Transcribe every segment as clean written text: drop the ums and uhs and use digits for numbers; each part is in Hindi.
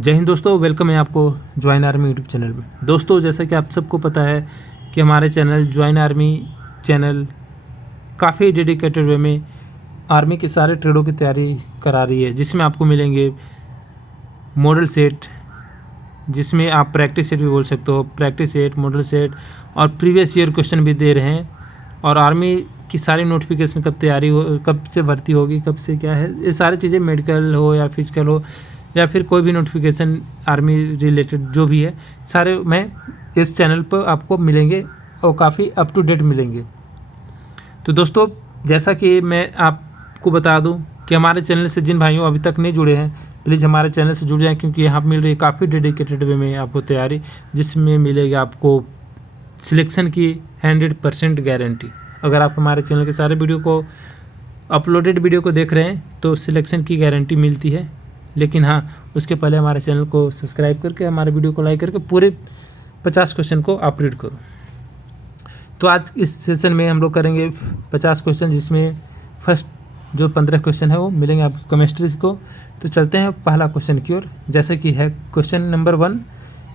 जय हिंद दोस्तों, वेलकम है आपको ज्वाइन आर्मी यूट्यूब चैनल में। दोस्तों, जैसा कि आप सबको पता है कि हमारे चैनल ज्वाइन आर्मी चैनल काफ़ी डेडिकेटेड वे में आर्मी के सारे ट्रेडों की तैयारी करा रही है, जिसमें आपको मिलेंगे मॉडल सेट, जिसमें आप प्रैक्टिस सेट भी बोल सकते हो, प्रैक्टिस सेट, मॉडल सेट और प्रीवियस ईयर क्वेश्चन भी दे रहे हैं। और आर्मी की सारी नोटिफिकेशन कब तैयारी हो, कब से भर्ती होगी, कब से क्या है, ये सारी चीज़ें, मेडिकल हो या फिजिकल हो या फिर कोई भी नोटिफिकेशन आर्मी रिलेटेड जो भी है, सारे मैं इस चैनल पर आपको मिलेंगे और काफ़ी अप टू डेट मिलेंगे। तो दोस्तों, जैसा कि मैं आपको बता दूं कि हमारे चैनल से जिन भाइयों अभी तक नहीं जुड़े हैं, प्लीज़ हमारे चैनल से जुड़ जाएं, क्योंकि यहाँ पर मिल रही है काफ़ी डेडिकेटेड वे में आपको तैयारी, जिसमें मिलेगी आपको सिलेक्शन की 100% गारंटी। अगर आप हमारे चैनल के सारे वीडियो को, अपलोडेड वीडियो को देख रहे हैं तो सिलेक्शन की गारंटी मिलती है। लेकिन हाँ, उसके पहले हमारे चैनल को सब्सक्राइब करके, हमारे वीडियो को लाइक करके पूरे 50 क्वेश्चन को आप रीड करो। तो आज इस सेशन में हम लोग करेंगे 50 क्वेश्चन, जिसमें फर्स्ट जो 15 क्वेश्चन है वो मिलेंगे आपको केमिस्ट्री को। तो चलते हैं पहला क्वेश्चन की ओर, जैसे कि है क्वेश्चन नंबर 1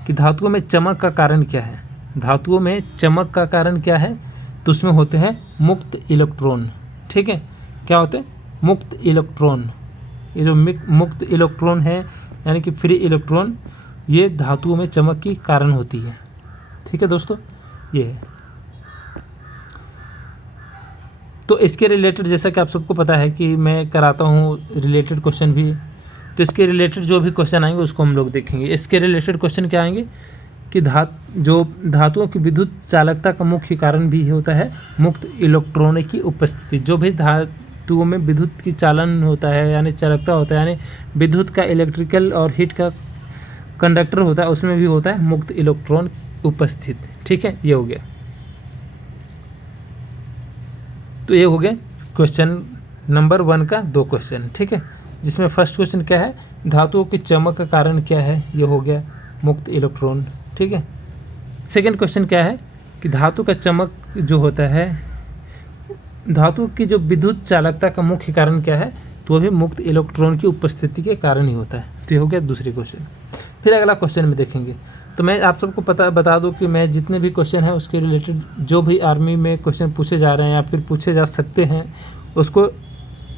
कि धातुओं में चमक का कारण क्या है। धातुओं में चमक का कारण क्या है? तो उसमें होते हैं मुक्त इलेक्ट्रॉन। ठीक है, क्या होते हैं? मुक्त इलेक्ट्रॉन। ये जो मुक्त इलेक्ट्रॉन है, यानी कि फ्री इलेक्ट्रॉन, ये धातुओं में चमक की कारण होती है। ठीक है दोस्तों, ये है। तो इसके रिलेटेड, जैसा कि आप सबको पता है कि मैं कराता हूँ रिलेटेड क्वेश्चन भी, तो इसके रिलेटेड जो भी क्वेश्चन आएंगे उसको हम लोग देखेंगे। इसके रिलेटेड क्वेश्चन क्या आएंगे कि जो धातुओं की विद्युत चालकता का मुख्य कारण भी होता है मुक्त इलेक्ट्रॉनों की उपस्थिति। जो भी धातुओं में विद्युत की चालन होता है, यानी चालकता होता है, यानी विद्युत का इलेक्ट्रिकल और हीट का कंडक्टर होता है, उसमें भी होता है मुक्त इलेक्ट्रॉन उपस्थित। ठीक है, ये हो गया। तो ये हो गया क्वेश्चन नंबर 1 का 2 क्वेश्चन। ठीक है, जिसमें फर्स्ट क्वेश्चन क्या है, धातुओं की चमक का कारण क्या है, ये हो गया मुक्त इलेक्ट्रॉन। ठीक है, सेकंड क्वेश्चन क्या है कि धातु का चमक जो होता है, धातु की जो विद्युत चालकता का मुख्य कारण क्या है, तो वो भी मुक्त इलेक्ट्रॉन की उपस्थिति के कारण ही होता है। तो ये हो गया दूसरी क्वेश्चन। फिर अगला क्वेश्चन में देखेंगे। तो मैं आप सबको बता दूं कि मैं जितने भी क्वेश्चन हैं उसके रिलेटेड जो भी आर्मी में क्वेश्चन पूछे जा रहे हैं या फिर पूछे जा सकते हैं, उसको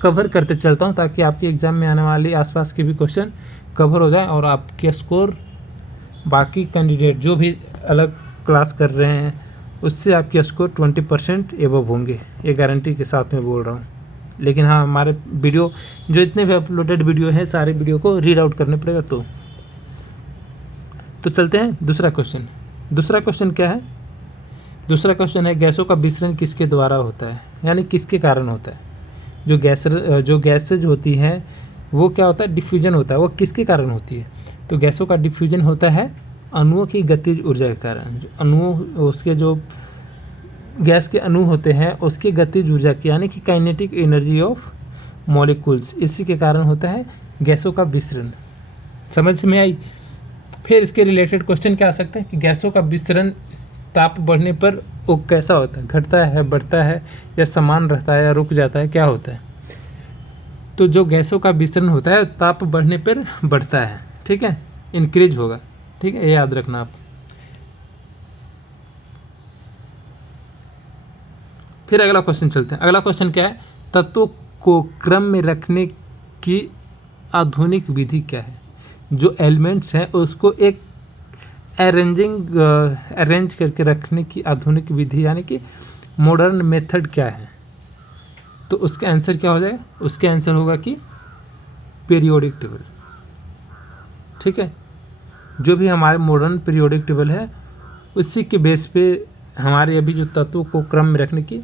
कवर करते चलता हूँ, ताकि आपके एग्ज़ाम में आने वाली आसपास के भी क्वेश्चन कवर हो जाए और आपके स्कोर बाकी कैंडिडेट जो भी अलग क्लास कर रहे हैं उससे आपके स्कोर 20% एबव होंगे। ये गारंटी के साथ में बोल रहा हूँ। लेकिन हाँ, हमारे वीडियो जो इतने भी अपलोडेड वीडियो हैं, सारे वीडियो को रीड आउट करने पड़ेगा। तो चलते हैं दूसरा क्वेश्चन। दूसरा क्वेश्चन क्या है? दूसरा क्वेश्चन है गैसों का विसरण किसके द्वारा होता है, यानी किसके कारण होता है। जो गैसेज होती हैं वो क्या होता है, डिफ्यूजन होता है। वो किसके कारण होती है? तो गैसों का डिफ्यूजन होता है अणुओं की गतिज ऊर्जा के कारण। जो अणुओं, उसके जो गैस के अणु होते हैं उसकी गतिज ऊर्जा की, यानी कि काइनेटिक एनर्जी ऑफ मॉलिक्यूल्स, इसी के कारण होता है गैसों का विसरण। समझ में आई? फिर इसके रिलेटेड क्वेश्चन क्या आ सकते हैं कि गैसों का विसरण ताप बढ़ने पर वो कैसा होता है, घटता है, बढ़ता है, या समान रहता है, या रुक जाता है, क्या होता है? तो जो गैसों का विसरण होता है ताप बढ़ने पर बढ़ता है। ठीक है, इंक्रीज होगा। ठीक है, ये याद रखना आप। फिर अगला क्वेश्चन चलते हैं। अगला क्वेश्चन क्या है, तत्वों को क्रम में रखने की आधुनिक विधि क्या है। जो एलिमेंट्स हैं उसको एक अरेंज करके रखने की आधुनिक विधि, यानी कि मॉडर्न मेथड क्या है? तो उसका आंसर क्या हो जाएगा? उसका आंसर होगा कि पीरियोडिक टेबल। ठीक है, जो भी हमारे मॉडर्न पीरियोडिक टेबल है उसी के बेस पे हमारे अभी जो तत्वों को क्रम में रखने की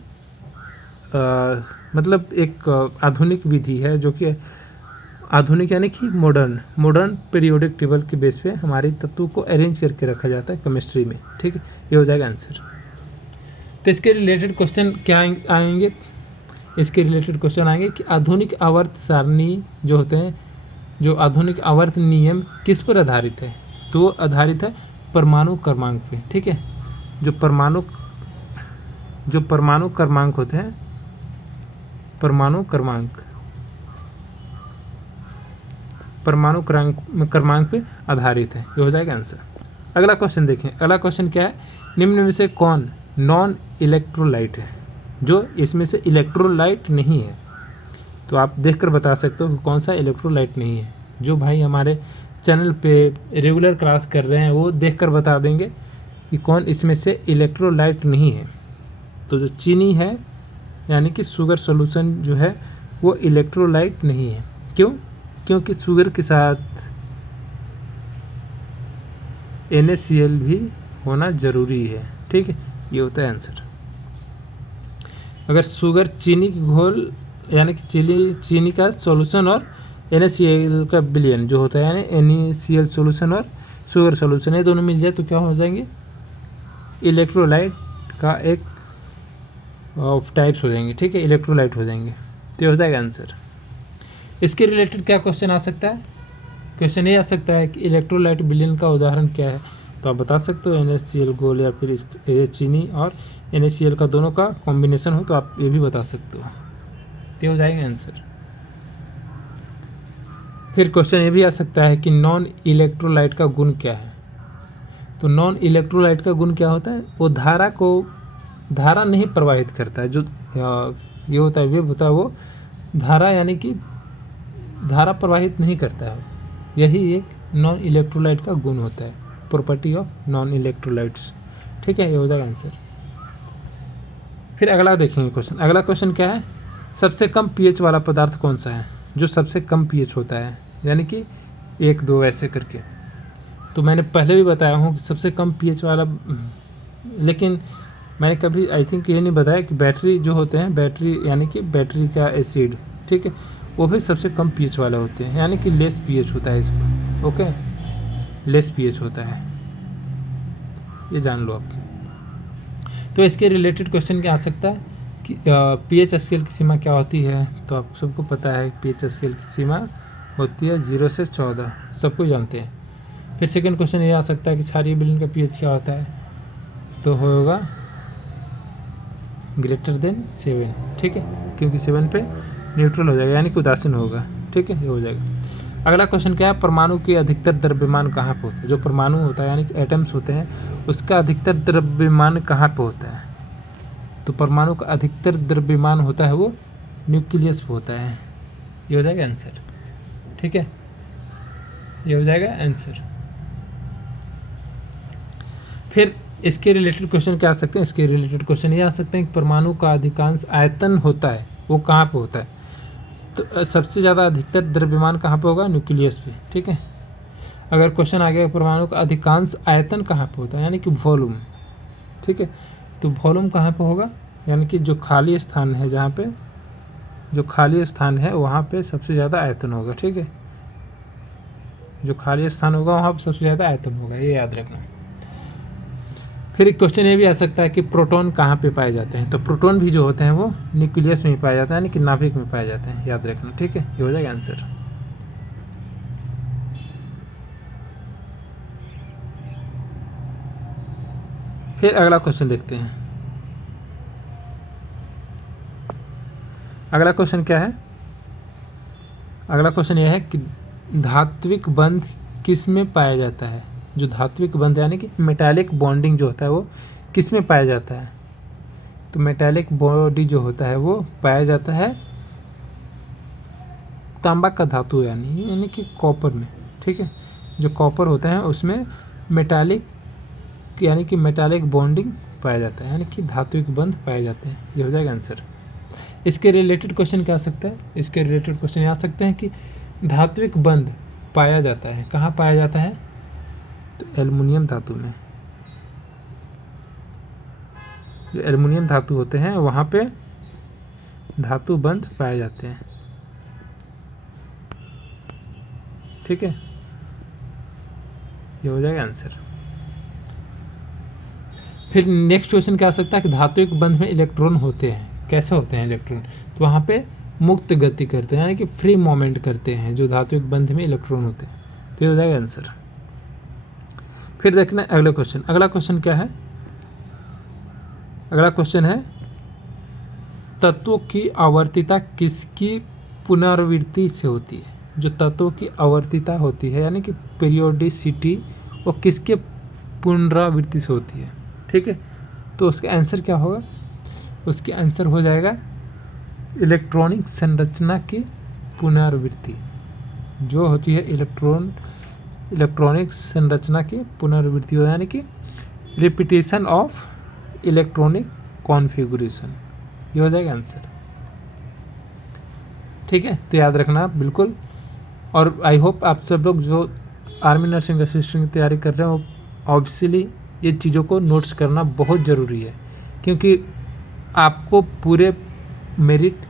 मतलब एक आधुनिक विधि है, जो कि आधुनिक यानी कि मॉडर्न पीरियोडिक टेबल के बेस पे हमारे तत्वों को अरेंज करके रखा जाता है केमिस्ट्री में। ठीक है, ये हो जाएगा आंसर। तो इसके रिलेटेड क्वेश्चन क्या आएंगे? इसके रिलेटेड क्वेश्चन आएंगे कि आधुनिक आवर्त सारणी जो होते हैं, जो आधुनिक आवर्त नियम किस पर आधारित है? तो आधारित है परमाणु क्रमांक पे। ठीक है, जो परमाणु क्रमांक होते हैं, परमाणु क्रमांक, परमाणु क्रमांक पे आधारित है। ये हो जाएगा आंसर। अगला क्वेश्चन देखें। अगला क्वेश्चन क्या है, निम्न में से कौन नॉन इलेक्ट्रोलाइट है, जो इसमें से इलेक्ट्रोलाइट नहीं है। तो आप देखकर बता सकते हो कि कौन सा इलेक्ट्रोलाइट नहीं है। जो भाई हमारे चैनल पे रेगुलर क्लास कर रहे हैं वो देखकर बता देंगे कि कौन इसमें से इलेक्ट्रोलाइट नहीं है। तो जो चीनी है यानी कि शुगर सॉल्यूशन जो है वो इलेक्ट्रोलाइट नहीं है। क्यों? क्योंकि शुगर के साथ NaCl भी होना ज़रूरी है। ठीक है, ये होता है आंसर। अगर शुगर चीनी की घोल यानी कि चीनी का सॉल्यूशन और NaCl का विलयन जो होता है यानी NaCl सॉल्यूशन और शुगर सॉल्यूशन ये दोनों मिल जाए तो क्या हो जाएंगे, इलेक्ट्रोलाइट का एक ऑफ टाइप्स हो जाएंगे। ठीक है, इलेक्ट्रोलाइट हो जाएंगे। तो ये हो जाएगा आंसर। इसके रिलेटेड क्या क्वेश्चन आ सकता है? क्वेश्चन ये आ सकता है कि इलेक्ट्रोलाइट विलयन का उदाहरण क्या है। तो आप बता सकते हो NaCl घोल या फिर ये चीनी और NaCl का दोनों का कॉम्बिनेशन हो तो आप ये भी बता सकते हो। तो हो जाएगा आंसर। फिर क्वेश्चन ये भी आ सकता है कि नॉन इलेक्ट्रोलाइट का गुण क्या है। तो नॉन इलेक्ट्रोलाइट का गुण क्या होता है, वो धारा नहीं प्रवाहित करता है। जो ये होता है वे होता है वो धारा यानी कि धारा प्रवाहित नहीं करता है। यही एक नॉन इलेक्ट्रोलाइट का गुण होता है, प्रॉपर्टी ऑफ नॉन इलेक्ट्रोलाइट्स। ठीक है, ये हो जाएगा आंसर। फिर अगला देखेंगे क्वेश्चन। अगला क्वेश्चन क्या है, सबसे कम pH वाला पदार्थ कौन सा है। जो सबसे कम pH होता है यानी कि 1, 2 ऐसे करके। तो मैंने पहले भी बताया हूँ कि सबसे कम pH वाला, लेकिन मैंने कभी आई थिंक ये नहीं बताया कि बैटरी जो होते हैं, बैटरी यानी कि बैटरी का एसिड, ठीक है, वो भी सबसे कम pH वाला होते हैं यानी कि लेस pH होता है इसका। ओके, लेस pH होता है, ये जान लो आप। तो इसके रिलेटेड क्वेश्चन क्या आ सकता है कि pH स्केल की सीमा क्या होती है। तो आप सबको पता है pH स्केल की सीमा होती है 0 से 14, सबको जानते हैं। फिर सेकंड क्वेश्चन ये आ सकता है कि क्षारीय विलयन का pH क्या होता है। तो होगा >7। ठीक है, क्योंकि 7 पे न्यूट्रल हो जाएगा यानी कि उदासीन होगा। ठीक है, ये हो जाएगा। अगला क्वेश्चन क्या है, परमाणु के अधिकतर द्रव्यमान कहाँ पे होता है। जो परमाणु होता है यानी कि एटम्स होते हैं उसका अधिकतर द्रव्यमान कहाँ पे होता है। तो परमाणु का अधिकतर द्रव्यमान होता है वो न्यूक्लियस पे होता है। ये हो जाएगा आंसर। ठीक है, ये हो जाएगा आंसर। फिर इसके रिलेटेड क्वेश्चन क्या आ सकते हैं, इसके रिलेटेड क्वेश्चन ये आ सकते हैं कि परमाणु का अधिकांश आयतन होता है वो कहाँ पे होता है। तो सबसे ज़्यादा अधिकतर द्रव्यमान कहाँ पे होगा, न्यूक्लियस पे। ठीक है, अगर क्वेश्चन आ गया परमाणु का अधिकांश आयतन कहाँ पे होता है यानी कि वॉल्यूम। ठीक है, तो वॉल्यूम कहाँ पे होगा यानी कि जो खाली स्थान है, जहाँ पे जो खाली स्थान है वहाँ पे सबसे ज़्यादा आयतन होगा। ठीक है, जो खाली स्थान होगा वहाँ पर सबसे ज़्यादा आयतन होगा, ये याद रखना। फिर एक क्वेश्चन ये भी आ सकता है कि प्रोटॉन कहाँ पे पाए जाते हैं। तो प्रोटॉन भी जो होते हैं वो न्यूक्लियस में ही पाए जाते हैं यानी कि नाभिक में पाए जाते हैं, याद रखना। ठीक है, ये हो जाएगा आंसर। फिर अगला क्वेश्चन देखते हैं। अगला क्वेश्चन क्या है, अगला क्वेश्चन यह है कि धात्विक बंध किस में पाया जाता है। जो धात्विक बंध यानी कि मेटालिक बॉन्डिंग जो होता है वो किस में पाया जाता है। तो मेटालिक बॉडी जो होता है वो पाया जाता है तांबा का धातु यानी कि कॉपर में। ठीक है, जो कॉपर होता है उसमें मेटालिक यानी कि मेटालिक बॉन्डिंग पाया जाता है यानी कि धात्विक बंध पाए जाते हैं। ये हो जाएगा आंसर। इसके रिलेटेड क्वेश्चन क्या आ सकता है, इसके रिलेटेड क्वेश्चन आ सकते हैं कि धात्विक बंध पाया जाता है कहाँ पाया जाता है। तो एल्युमिनियम धातु में, जो एल्युमिनियम धातु होते हैं वहाँ पे धातु बंध पाए जाते हैं। ठीक है, ये हो जाएगा आंसर। फिर नेक्स्ट क्वेश्चन क्या आ सकता है कि धात्विक बंध में इलेक्ट्रॉन होते हैं, कैसे होते हैं इलेक्ट्रॉन। तो वहाँ पे मुक्त गति करते हैं यानी कि फ्री मोमेंट करते हैं जो धात्विक बंध में इलेक्ट्रॉन होते हैं। तो ये हो जाएगा आंसर। फिर देखना अगला क्वेश्चन। अगला क्वेश्चन क्या है, अगला क्वेश्चन है तत्वों की आवर्तिता किसकी पुनरावृत्ति से होती है। जो तत्वों की आवर्तिता होती है यानी कि पीरियोडिसिटी, वो किसके पुनरावृत्ति से होती है। ठीक है, तो उसका आंसर क्या होगा, उसके आंसर हो जाएगा इलेक्ट्रॉनिक संरचना की पुनरावृत्ति, जो होती है इलेक्ट्रॉनिक संरचना की पुनरावृत्ति हो, यानी कि रिपीटेशन ऑफ इलेक्ट्रॉनिक कॉन्फ़िगरेशन, ये हो जाएगा आंसर। ठीक है, तो याद रखना आप बिल्कुल। और आई होप आप सब लोग जो आर्मी नर्सिंग असिस्टेंट की तैयारी कर रहे हो, ऑब्वियसली ये चीज़ों को नोट्स करना बहुत ज़रूरी है, क्योंकि आपको पूरे मेरिट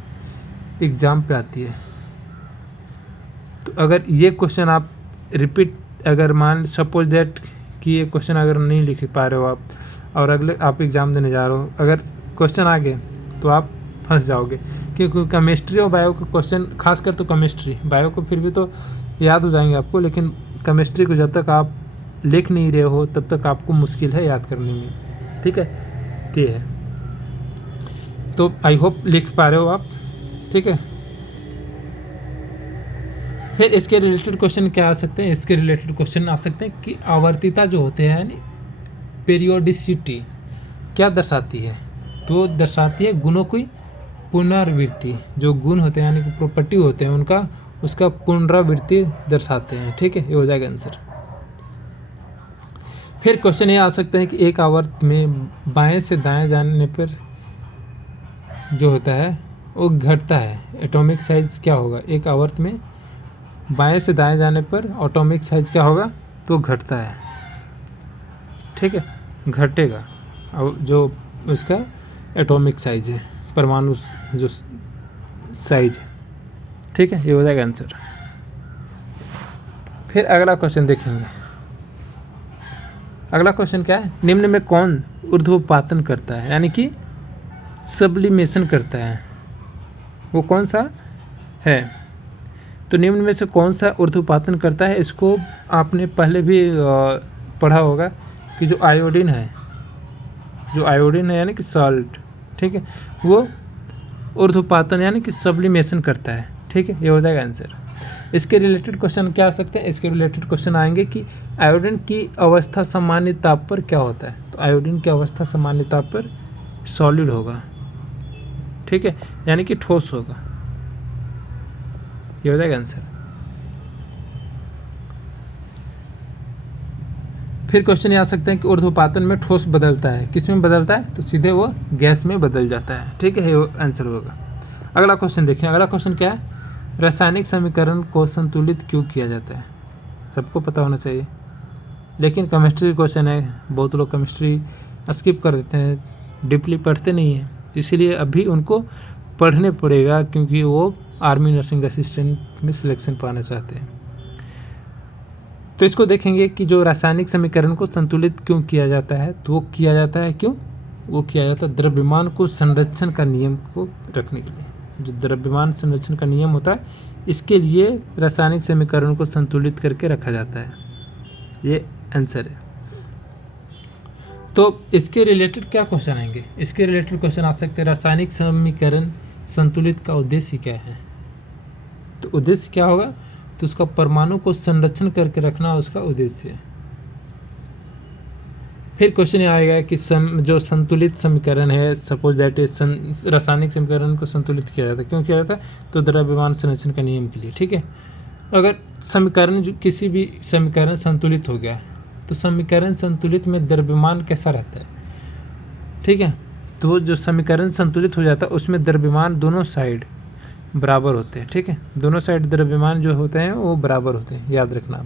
एग्ज़ाम पे आती है। तो अगर ये क्वेश्चन आप रिपीट, अगर मान सपोज दैट कि ये क्वेश्चन अगर नहीं लिख पा रहे हो आप, और अगले आप एग्ज़ाम देने जा रहे हो, अगर क्वेश्चन आ गए तो आप फंस जाओगे, क्योंकि केमिस्ट्री और बायो के क्वेश्चन, खासकर तो केमिस्ट्री, बायो को फिर भी तो याद हो जाएंगे आपको, लेकिन केमिस्ट्री को जब तक आप लिख नहीं रहे हो तब तक आपको मुश्किल है याद करने में। ठीक है, ये है, तो आई होप लिख पा रहे हो आप। ठीक है, फिर इसके रिलेटेड क्वेश्चन क्या आ सकते हैं, इसके रिलेटेड क्वेश्चन आ सकते हैं कि आवर्तिता जो होते हैं यानी पीरियोडिसिटी क्या दर्शाती है, तो दर्शाती है गुणों की पुनरावृत्ति, जो गुण होते हैं यानी कि प्रॉपर्टी होते हैं उनका, उसका पुनरावृत्ति दर्शाते हैं। ठीक है, ये हो जाएगा आंसर। फिर क्वेश्चन ये आ सकते हैं कि एक आवर्त में बाएं से दाएं जाने पर जो होता है वो घटता है, एटॉमिक साइज क्या होगा, एक आवर्त में बाएं से दाएं जाने पर एटॉमिक साइज क्या होगा, तो घटता है। ठीक है, घटेगा, अब जो उसका एटॉमिक साइज है, परमाणु जो साइज है। ठीक है, ये हो जाएगा आंसर। फिर अगला क्वेश्चन देखेंगे। अगला क्वेश्चन क्या है, निम्न में कौन ऊर्ध्वपातन करता है, यानी कि सब्लिमेशन करता है, वो कौन सा है। तो निम्न में से कौन सा ऊर्ध्वपातन करता है, इसको आपने पहले भी पढ़ा होगा कि जो आयोडीन है, यानी कि सॉल्ट, ठीक है, वो ऊर्ध्वपातन यानी कि सब्लिमेशन करता है। ठीक है, ये हो जाएगा आंसर। इसके रिलेटेड क्वेश्चन क्या आ सकते हैं, इसके रिलेटेड क्वेश्चन आएंगे कि आयोडीन की अवस्था सामान्य ताप पर क्या होता है, तो आयोडीन की अवस्था सामान्य ताप पर सॉलिड होगा। ठीक है, यानी कि ठोस होगा, ये हो जाएगा आंसर। फिर क्वेश्चन ये आ सकते हैं कि ऊर्ध्वपातन में ठोस बदलता है, किस में बदलता है, तो सीधे वो गैस में बदल जाता है। ठीक है, ये आंसर होगा। अगला क्वेश्चन देखिए, अगला क्वेश्चन क्या है, रासायनिक समीकरण को संतुलित क्यों किया जाता है, सबको पता होना चाहिए, लेकिन केमिस्ट्री क्वेश्चन है, बहुत लोग केमिस्ट्री स्किप कर देते हैं, डीपली पढ़ते नहीं हैं, इसीलिए अभी उनको पढ़ने पड़ेगा, क्योंकि वो आर्मी नर्सिंग असिस्टेंट में सिलेक्शन पाना चाहते हैं। तो इसको देखेंगे कि जो रासायनिक समीकरण को संतुलित क्यों किया जाता है, तो वो किया जाता है क्यों, वो किया जाता है द्रव्यमान को संरक्षण का नियम को रखने के लिए। जो द्रव्यमान संरक्षण का नियम होता है, इसके लिए रासायनिक समीकरण को संतुलित करके रखा जाता है, ये आंसर है। तो इसके रिलेटेड क्या क्वेश्चन आएंगे, इसके रिलेटेड क्वेश्चन आ सकते हैं, रासायनिक समीकरण संतुलित का उद्देश्य क्या है, तो उद्देश्य क्या होगा, तो उसका परमाणु को संरक्षण करके रखना उसका उद्देश्य है। फिर क्वेश्चन ये आएगा कि जो संतुलित समीकरण है, सपोज दैट रासायनिक समीकरण को संतुलित किया जाता है, क्यों किया जाता है, तो द्रव्यमान संरक्षण का नियम के लिए। ठीक है, अगर समीकरण किसी भी समीकरण संतुलित हो गया, तो समीकरण संतुलित में द्रव्यमान कैसा रहता है। ठीक है, तो जो समीकरण संतुलित हो जाता है उसमें द्रव्यमान दोनों साइड बराबर होते हैं। ठीक है, दोनों साइड द्रव्यमान जो होते हैं वो बराबर होते हैं, याद रखना।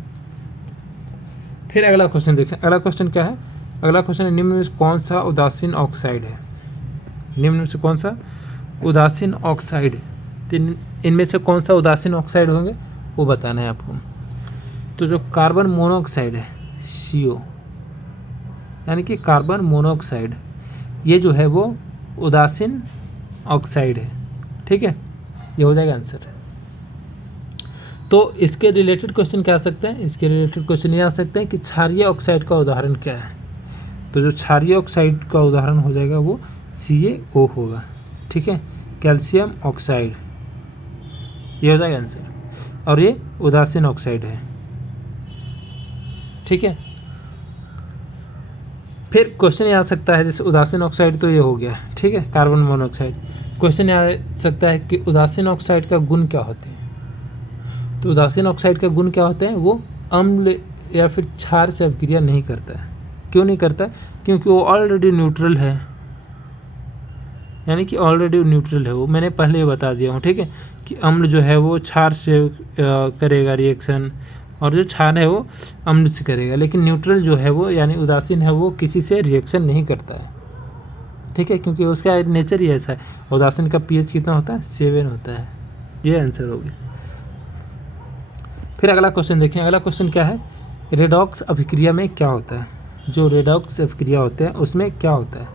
फिर अगला क्वेश्चन देखें, अगला क्वेश्चन क्या है, अगला क्वेश्चन है, निम्न में कौन सा उदासीन ऑक्साइड है, निम्न में से कौन सा उदासीन ऑक्साइड है, तो इनमें से कौन सा उदासीन ऑक्साइड होंगे वो बताना है आपको। तो जो कार्बन मोनोऑक्साइड है, CO, यानी कि कार्बन मोनोऑक्साइड, ये जो है वो उदासीन ऑक्साइड है। ठीक है, ये हो जाएगा आंसर। तो इसके रिलेटेड क्वेश्चन क्या आ सकते हैं, इसके रिलेटेड क्वेश्चन ये आ सकते हैं कि क्षारीय ऑक्साइड का उदाहरण क्या है, तो जो क्षारीय ऑक्साइड का उदाहरण हो जाएगा वो CaO होगा। ठीक है, कैल्शियम ऑक्साइड, ये हो जाएगा आंसर। और ये उदासीन ऑक्साइड है। ठीक है, फिर क्वेश्चन ये आ सकता है, जैसे उदासीन ऑक्साइड तो ये हो गया, ठीक है, कार्बन मोनोऑक्साइड। क्वेश्चन ये आ सकता है कि उदासीन ऑक्साइड का गुण क्या होते हैं। तो उदासीन ऑक्साइड का गुण क्या होते हैं, वो अम्ल या फिर क्षार से अभिक्रिया नहीं करता है। क्यों नहीं करता? क्योंकि वो ऑलरेडी न्यूट्रल है, यानी कि ऑलरेडी न्यूट्रल है वो। मैंने पहले ही बता दिया हूँ, ठीक है, कि अम्ल जो है वो क्षार से करेगा रिएक्शन, और जो क्षार है वो अम्ल से करेगा। लेकिन न्यूट्रल जो है वो यानी उदासीन है, वो किसी से रिएक्शन नहीं करता है, ठीक है, क्योंकि उसका नेचर ही ऐसा है। उदासीन का पीएच कितना होता है? 7 होता है। ये आंसर हो गया। फिर अगला क्वेश्चन देखें। अगला क्वेश्चन क्या है, रेडॉक्स अभिक्रिया में क्या होता है। जो रेडॉक्स अभिक्रिया होते हैं उसमें क्या होता है?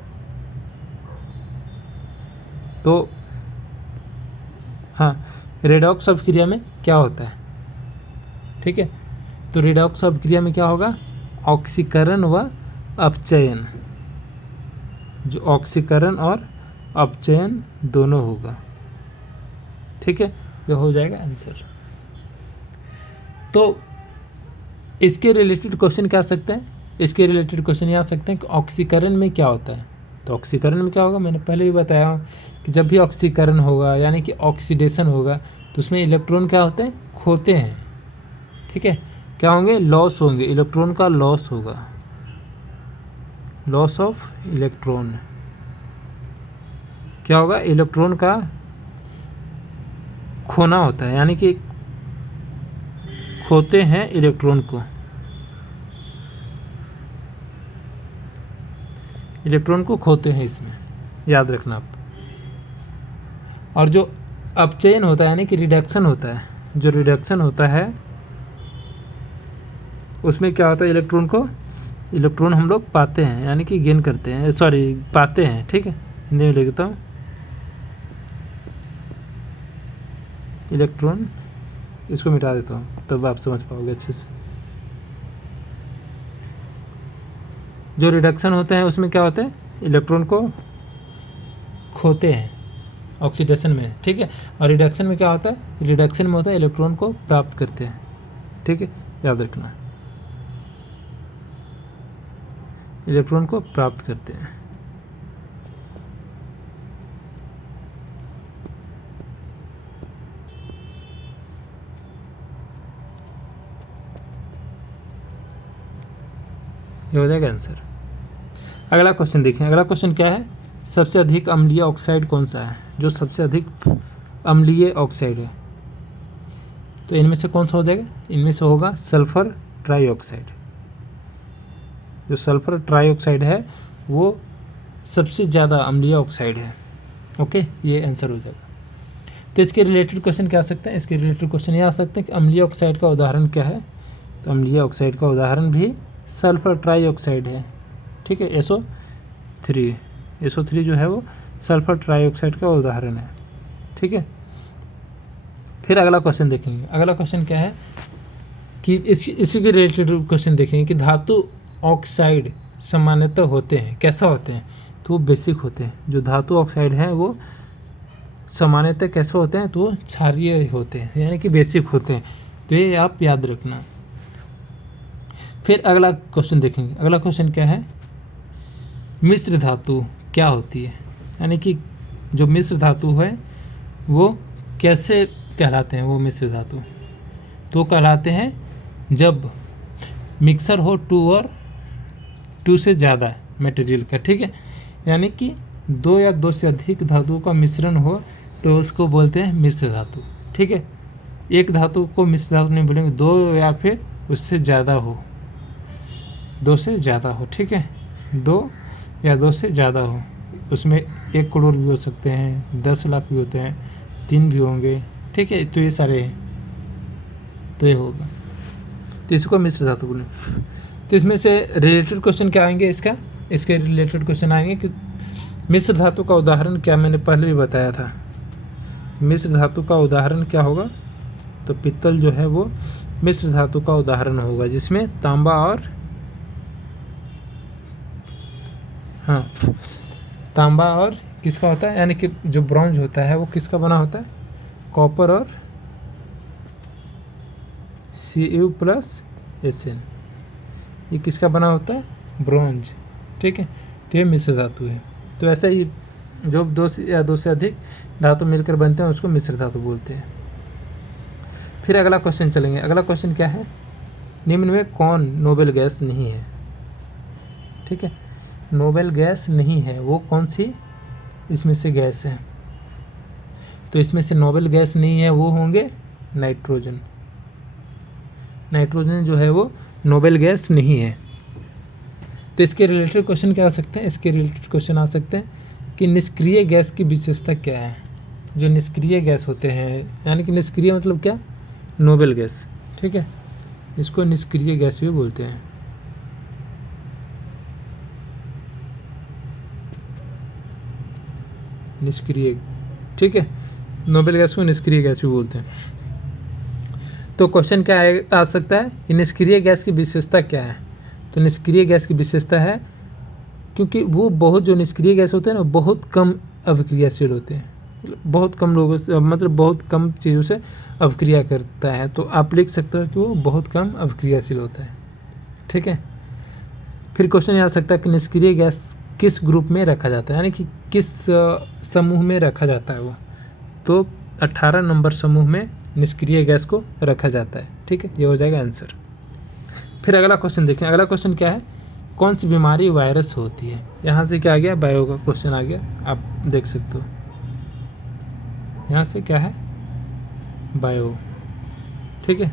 तो हाँ, रेडॉक्स अभिक्रिया में क्या होता है, ठीक है। तो रेडॉक्स अभिक्रिया में क्या होगा, ऑक्सीकरण व अपचयन, जो ऑक्सीकरण और अपचयन दोनों होगा, ठीक है, ये हो जाएगा आंसर। तो इसके रिलेटेड क्वेश्चन क्या आ सकते हैं, इसके रिलेटेड क्वेश्चन ये आ सकते हैं कि ऑक्सीकरण में क्या होता है। तो ऑक्सीकरण में क्या होगा, मैंने पहले भी बताया हूँ कि जब भी ऑक्सीकरण होगा यानी कि ऑक्सीडेशन होगा तो उसमें इलेक्ट्रॉन क्या होते हैं, खोते हैं, ठीक है। क्या होंगे, लॉस होंगे, इलेक्ट्रॉन का लॉस होगा, लॉस ऑफ इलेक्ट्रॉन। क्या होगा, इलेक्ट्रॉन का खोना होता है, यानी कि खोते हैं इलेक्ट्रॉन को, इलेक्ट्रॉन को खोते हैं, इसमें याद रखना आप। और जो अपचयन होता है यानी कि रिडक्शन होता है, जो रिडक्शन होता है उसमें क्या होता है, इलेक्ट्रॉन हम लोग पाते हैं, यानी कि गेन करते हैं, सॉरी पाते हैं, ठीक है, हिंदी में लिखता हूँ, इलेक्ट्रॉन, इसको मिटा देता हूँ तब आप समझ पाओगे अच्छे से। जो रिडक्शन होते हैं उसमें क्या होता है, इलेक्ट्रॉन को खोते हैं ऑक्सीडेशन में, ठीक है। और रिडक्शन में क्या होता है, रिडक्शन में होता है इलेक्ट्रॉन को प्राप्त करते हैं, ठीक है, याद रखना, इलेक्ट्रॉन को प्राप्त करते हैं। ये हो जाएगा आंसर। अगला क्वेश्चन देखें। अगला क्वेश्चन क्या है, सबसे अधिक अम्लीय ऑक्साइड कौन सा है। जो सबसे अधिक अम्लीय ऑक्साइड है, तो इनमें से कौन सा हो जाएगा, इनमें से होगा सल्फर ट्राईऑक्साइड। जो सल्फर ट्राईऑक्साइड है वो सबसे ज़्यादा अम्लीय ऑक्साइड है, ओके, ये आंसर हो जाएगा। तो इसके रिलेटेड क्वेश्चन क्या आ सकते हैं, इसके रिलेटेड क्वेश्चन ये आ सकते हैं कि अम्लीय ऑक्साइड का उदाहरण क्या है। तो अम्लीय ऑक्साइड का उदाहरण भी सल्फर ट्राईऑक्साइड है, ठीक है, SO3 जो है वो सल्फर ट्राईऑक्साइड का उदाहरण है, ठीक है। फिर अगला क्वेश्चन देखेंगे। अगला क्वेश्चन क्या है कि इसी के रिलेटेड क्वेश्चन देखेंगे कि धातु ऑक्साइड सामान्यतः होते हैं, कैसा होते हैं, तो वो बेसिक होते हैं। जो धातु ऑक्साइड हैं वो सामान्यतः कैसे होते हैं, तो वो क्षारीय होते हैं, यानी कि बेसिक होते हैं। तो ये आप याद रखना। फिर अगला क्वेश्चन देखेंगे। अगला क्वेश्चन क्या है, मिश्र धातु क्या होती है, यानी कि जो मिश्र धातु है वो कैसे कहलाते हैं। वो मिश्र धातु तो कहलाते हैं जब मिक्सर हो 2 और 2 से ज़्यादा मटेरियल का, ठीक है, यानी कि 2 या 2 से अधिक धातुओं का मिश्रण हो तो उसको बोलते हैं मिश्र धातु, ठीक है। एक धातु को मिश्र धातु नहीं बोलेंगे, 2 या फिर उससे ज़्यादा हो, 2 से ज़्यादा हो, ठीक है, 2 या 2 से ज़्यादा हो। उसमें 1 करोड़ भी हो सकते हैं, 10 लाख भी होते हैं, 3 भी होंगे, ठीक है। तो ये सारे हैं, तो ये होगा, तो इसको मिश्र धातु बोले। तो इसमें से रिलेटेड क्वेश्चन क्या आएंगे, इसके रिलेटेड क्वेश्चन आएंगे कि मिश्र धातु का उदाहरण क्या, मैंने पहले भी बताया था। मिश्र धातु का उदाहरण क्या होगा, तो पित्तल जो है वो मिश्र धातु का उदाहरण होगा, जिसमें तांबा और तांबा और किसका होता है, यानी कि जो ब्रॉन्ज होता है वो किसका बना होता है, कॉपर और Cu+Sn। ये किसका बना होता है? ब्रोंज। ठीक है, तो ये मिश्र धातु है। तो ऐसा ही जो दो से अधिक धातु मिलकर बनते हैं उसको मिश्र धातु बोलते हैं। फिर अगला क्वेश्चन चलेंगे। अगला क्वेश्चन क्या है? निम्न में कौन नोबेल गैस नहीं है? ठीक है, नोबेल गैस नहीं है, वो कौन सी इसमें से गैस है? तो इसमें से नोबेल गैस नहीं है वो होंगे नाइट्रोजन। नाइट्रोजन जो है वो नोबेल गैस नहीं है। तो इसके रिलेटेड क्वेश्चन क्या आ सकते हैं? इसके रिलेटेड क्वेश्चन आ सकते हैं कि निष्क्रिय गैस की विशेषता क्या है? जो निष्क्रिय गैस होते हैं, यानी कि निष्क्रिय मतलब क्या? Noble gas. ठीक है, इसको निष्क्रिय गैस भी बोलते हैं। निष्क्रिय, ठीक है, नोबेल गैस को निष्क्रिय गैस भी बोलते हैं। तो क्वेश्चन क्या आ सकता है कि निष्क्रिय गैस की विशेषता क्या है? तो निष्क्रिय गैस की विशेषता है क्योंकि वो बहुत, जो निष्क्रिय गैस होते हैं ना, बहुत कम अभिक्रियाशील होते हैं। बहुत कम लोगों से, मतलब बहुत कम चीज़ों से अभिक्रिया करता है। तो आप लिख सकते हो कि वो बहुत कम अभिक्रियाशील होता है। ठीक है, फिर क्वेश्चन ये आ सकता है कि निष्क्रिय गैस किस ग्रुप में रखा जाता है, यानी कि किस समूह में रखा जाता है वो? तो 18 नंबर समूह में निष्क्रिय गैस को रखा जाता है। ठीक है, ये हो जाएगा आंसर। फिर अगला क्वेश्चन देखें। अगला क्वेश्चन क्या है? कौन सी बीमारी वायरस से होती है? यहाँ से क्या आ गया? बायो का क्वेश्चन आ गया, आप देख सकते हो। यहाँ से क्या है? बायो। ठीक है,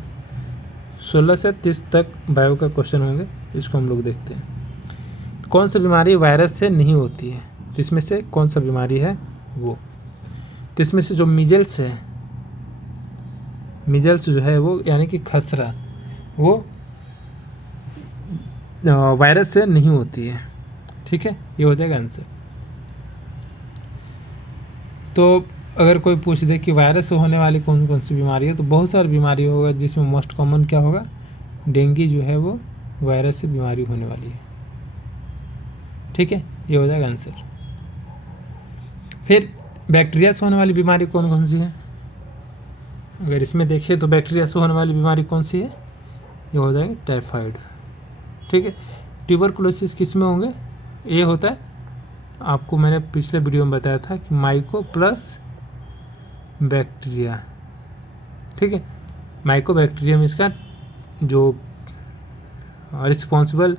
16 से 30 तक बायो का क्वेश्चन होंगे, इसको हम लोग देखते हैं। कौन सी बीमारी वायरस से नहीं होती है? तो इसमें से कौन सा बीमारी है वो? तो इसमें से जो मीजल्स है, मीजल्स जो है वो, यानी कि खसरा, वो वायरस से नहीं होती है। ठीक है, ये हो जाएगा आंसर। तो अगर कोई पूछ दे कि वायरस से होने वाली कौन कौन सी बीमारी है, तो बहुत सारी बीमारी होगा, जिसमें मोस्ट कॉमन क्या होगा? डेंगू जो है वो वायरस से बीमारी होने वाली है। ठीक है, ये हो जाएगा आंसर। फिर बैक्टीरिया से होने वाली बीमारी कौन कौन सी है? अगर इसमें देखिए तो बैक्टीरिया से होने वाली बीमारी कौन सी है? ये हो जाएगा टाइफाइड। ठीक है, ट्यूबरकुलोसिस किस में होंगे? ये होता है, आपको मैंने पिछले वीडियो में बताया था कि माइको प्लस बैक्टीरिया। ठीक है, माइको बैक्टीरियम इसका जो रिस्पॉन्सिबल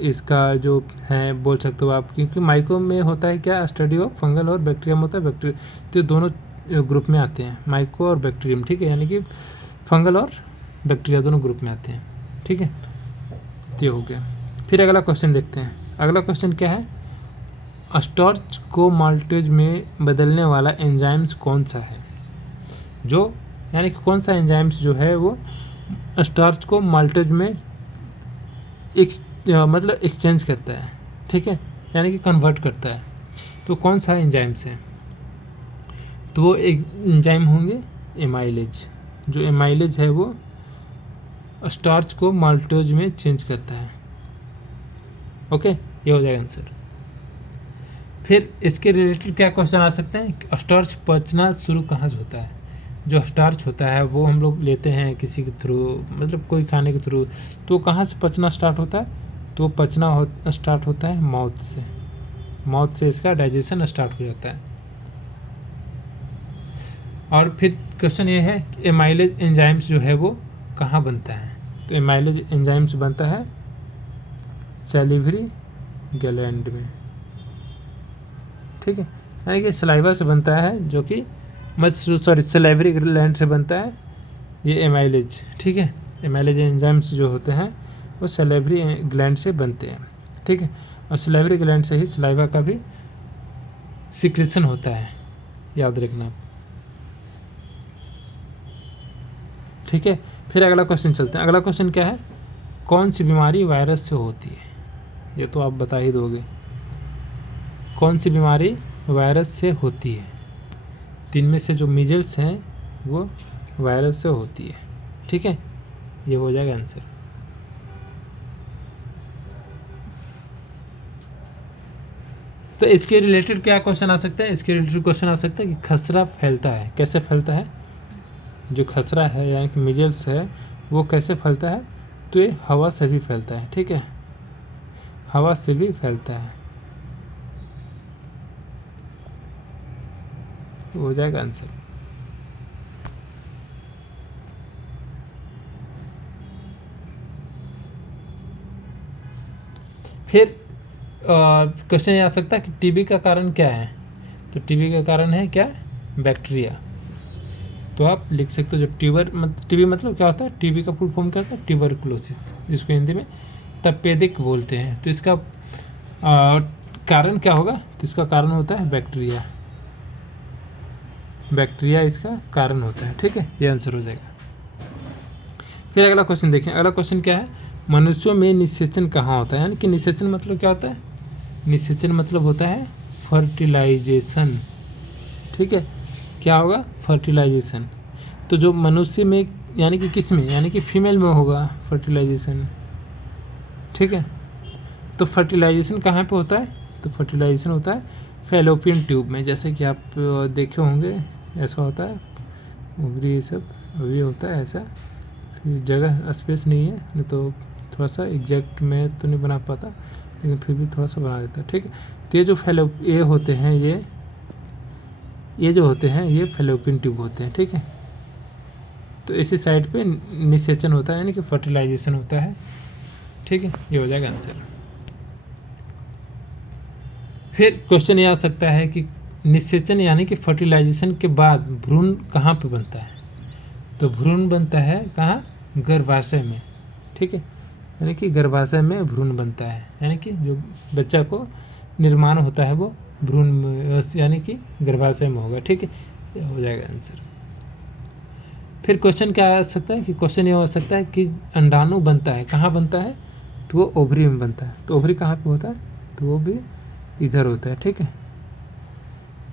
इसका जो है बोल सकते हो आप, क्योंकि माइको में होता है क्या? स्टडी ऑफ फंगल, और बैक्टीरियम होता है बैक्टीरिया। तो दोनों ग्रुप में आते हैं, माइको और बैक्टीरियम। ठीक है, यानी कि फंगल और बैक्टीरिया दोनों ग्रुप में आते हैं। ठीक है, तो हो गया। फिर अगला क्वेश्चन देखते हैं। अगला क्वेश्चन क्या है? स्टार्च को माल्टेज में बदलने वाला एंजाइम्स कौन सा है? जो, यानी कि कौन सा एंजाइम्स जो है वो स्टार्च को माल्टेज में मतलब एक्सचेंज करता है। ठीक है, यानी कि कन्वर्ट करता है। तो कौन सा एंजाइम्स है? तो वो एक एंजाइम होंगे एमाइलेज। जो एमाइलेज है वो स्टार्च को माल्टेज में चेंज करता है। ओके, ये हो जाएगा आंसर। फिर इसके रिलेटेड क्या क्वेश्चन आ सकते हैं? स्टार्च पचना शुरू कहाँ से होता है? जो स्टार्च होता है वो हम लोग लेते हैं किसी के थ्रू, मतलब कोई खाने के थ्रू। तो कहाँ से पचना स्टार्ट होता है? तो पचना स्टार्ट होता है माउथ से। माउथ से इसका डाइजेशन स्टार्ट हो जाता है। और फिर क्वेश्चन ये है कि एमाइलेज एंजाइम्स जो है वो कहाँ बनता है? तो एमाइलेज एंजाइम्स बनता है सैलिवरी ग्लैंड में। ठीक है, यानी कि सलाइवा से बनता है, जो कि सैलिवरी ग्लैंड से बनता है ये एमाइलेज। ठीक है, एमाइलेज एंजाइम्स जो होते हैं वो सैलिवरी ग्लैंड से बनते हैं। ठीक है, और सैलिवरी ग्लैंड से ही सलाइवा का भी सिक्रेशन होता है, याद रखना। ठीक है, फिर अगला क्वेश्चन चलते हैं। अगला क्वेश्चन क्या है? कौन सी बीमारी वायरस से होती है? ये तो आप बता ही दोगे। कौन सी बीमारी वायरस से होती है? तीन में से जो मीजल्स हैं वो वायरस से होती है। ठीक है, ये हो जाएगा आंसर। तो इसके रिलेटेड क्या क्वेश्चन आ सकता है? इसके रिलेटेड क्वेश्चन आ सकता है कि खसरा फैलता है, कैसे फैलता है? जो खसरा है यानी कि मिजल्स है वो कैसे फैलता है, तो ये हवा से भी फैलता है। ठीक है, हवा से भी फैलता है। तो हो जाएगा आंसर। फिर क्वेश्चन ये आ सकता है कि टीबी का कारण क्या है, तो टीबी का कारण है क्या, बैक्टीरिया। तो आप लिख सकते हो, जो टीबी मतलब क्या होता है, टीबी का फुल फॉर्म क्या होता है, ट्यूबरकुलोसिस, जिसको हिंदी में तपेदिक बोलते हैं। तो इसका कारण क्या होगा, तो इसका कारण होता है बैक्टीरिया, बैक्टीरिया इसका कारण होता है। ठीक है, ये आंसर हो जाएगा। फिर अगला क्वेश्चन देखें, अगला क्वेश्चन क्या है, मनुष्यों में निषेचन कहाँ होता है, यानी कि निषेचन मतलब क्या होता है, निषेचन मतलब होता है फर्टिलाइजेशन। ठीक है, क्या होगा, फर्टिलाइजेशन। तो जो मनुष्य में यानी कि किस में, यानी कि फीमेल में होगा फर्टिलाइजेशन। ठीक है, तो फर्टिलाइजेशन कहाँ पे होता है, तो फर्टिलाइजेशन होता है फैलोपियन ट्यूब में। जैसे कि आप देखे होंगे, ऐसा होता है ओवरी, ये सब अभी होता है ऐसा। फिर जगह स्पेस नहीं है, नहीं तो थोड़ा सा एग्जैक्ट मैं तो नहीं बना पाता, लेकिन फिर भी थोड़ा सा बना देता। ठीक है, तो ये जो ये होते हैं, ये जो होते हैं ये फैलोपियन ट्यूब होते हैं। ठीक है, तो इसी साइड पे निषेचन होता है, यानी कि फर्टिलाइजेशन होता है। ठीक है, ये हो जाएगा आंसर। फिर क्वेश्चन ये आ सकता है कि निषेचन यानी कि फर्टिलाइजेशन के बाद भ्रूण कहाँ पे बनता है, तो भ्रूण बनता है कहाँ, गर्भाशय में। ठीक है, यानी कि गर्भाशय में भ्रूण बनता है, यानी कि जो बच्चा को निर्माण होता है वो भ्रूण में, यानी कि गर्भाशय में होगा। ठीक है, ये हो जाएगा आंसर। फिर क्वेश्चन क्या आ सकता है, कि क्वेश्चन ये हो सकता है कि अंडाणु बनता है कहाँ बनता है, तो वो ओवरी में बनता है। तो ओवरी कहाँ पे होता है, तो वो भी इधर होता है। ठीक है,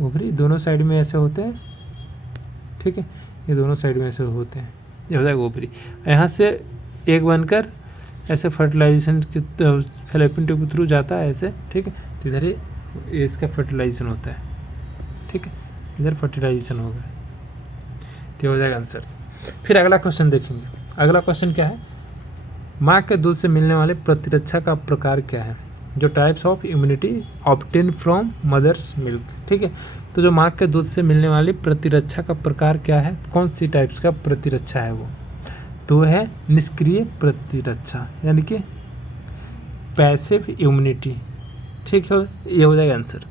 ओवरी दोनों साइड में ऐसे होते हैं। ठीक है, ये दोनों साइड में ऐसे होते हैं, ये हो जाएगा ओवरी। यहाँ से एक बनकर ऐसे फर्टिलाइजेशन के फैलोपियन ट्यूब के थ्रू जाता है ऐसे। ठीक है, तो इधर ये इसका फर्टिलाइजेशन होता है। ठीक है, इधर फर्टिलाइजेशन होगा, तो हो जाएगा आंसर। फिर अगला क्वेश्चन देखेंगे, अगला क्वेश्चन क्या है, माँ के दूध से मिलने वाले प्रतिरक्षा का प्रकार क्या है, जो types of immunity obtain from mother's milk. ठीक है, तो जो माँ के दूध से मिलने वाली प्रतिरक्षा का प्रकार क्या है, कौन सी टाइप्स का प्रतिरक्षा है वो, तो है निष्क्रिय प्रतिरक्षा, यानी कि पैसिव इम्यूनिटी। ठीक है, ये हो जाएगा आंसर।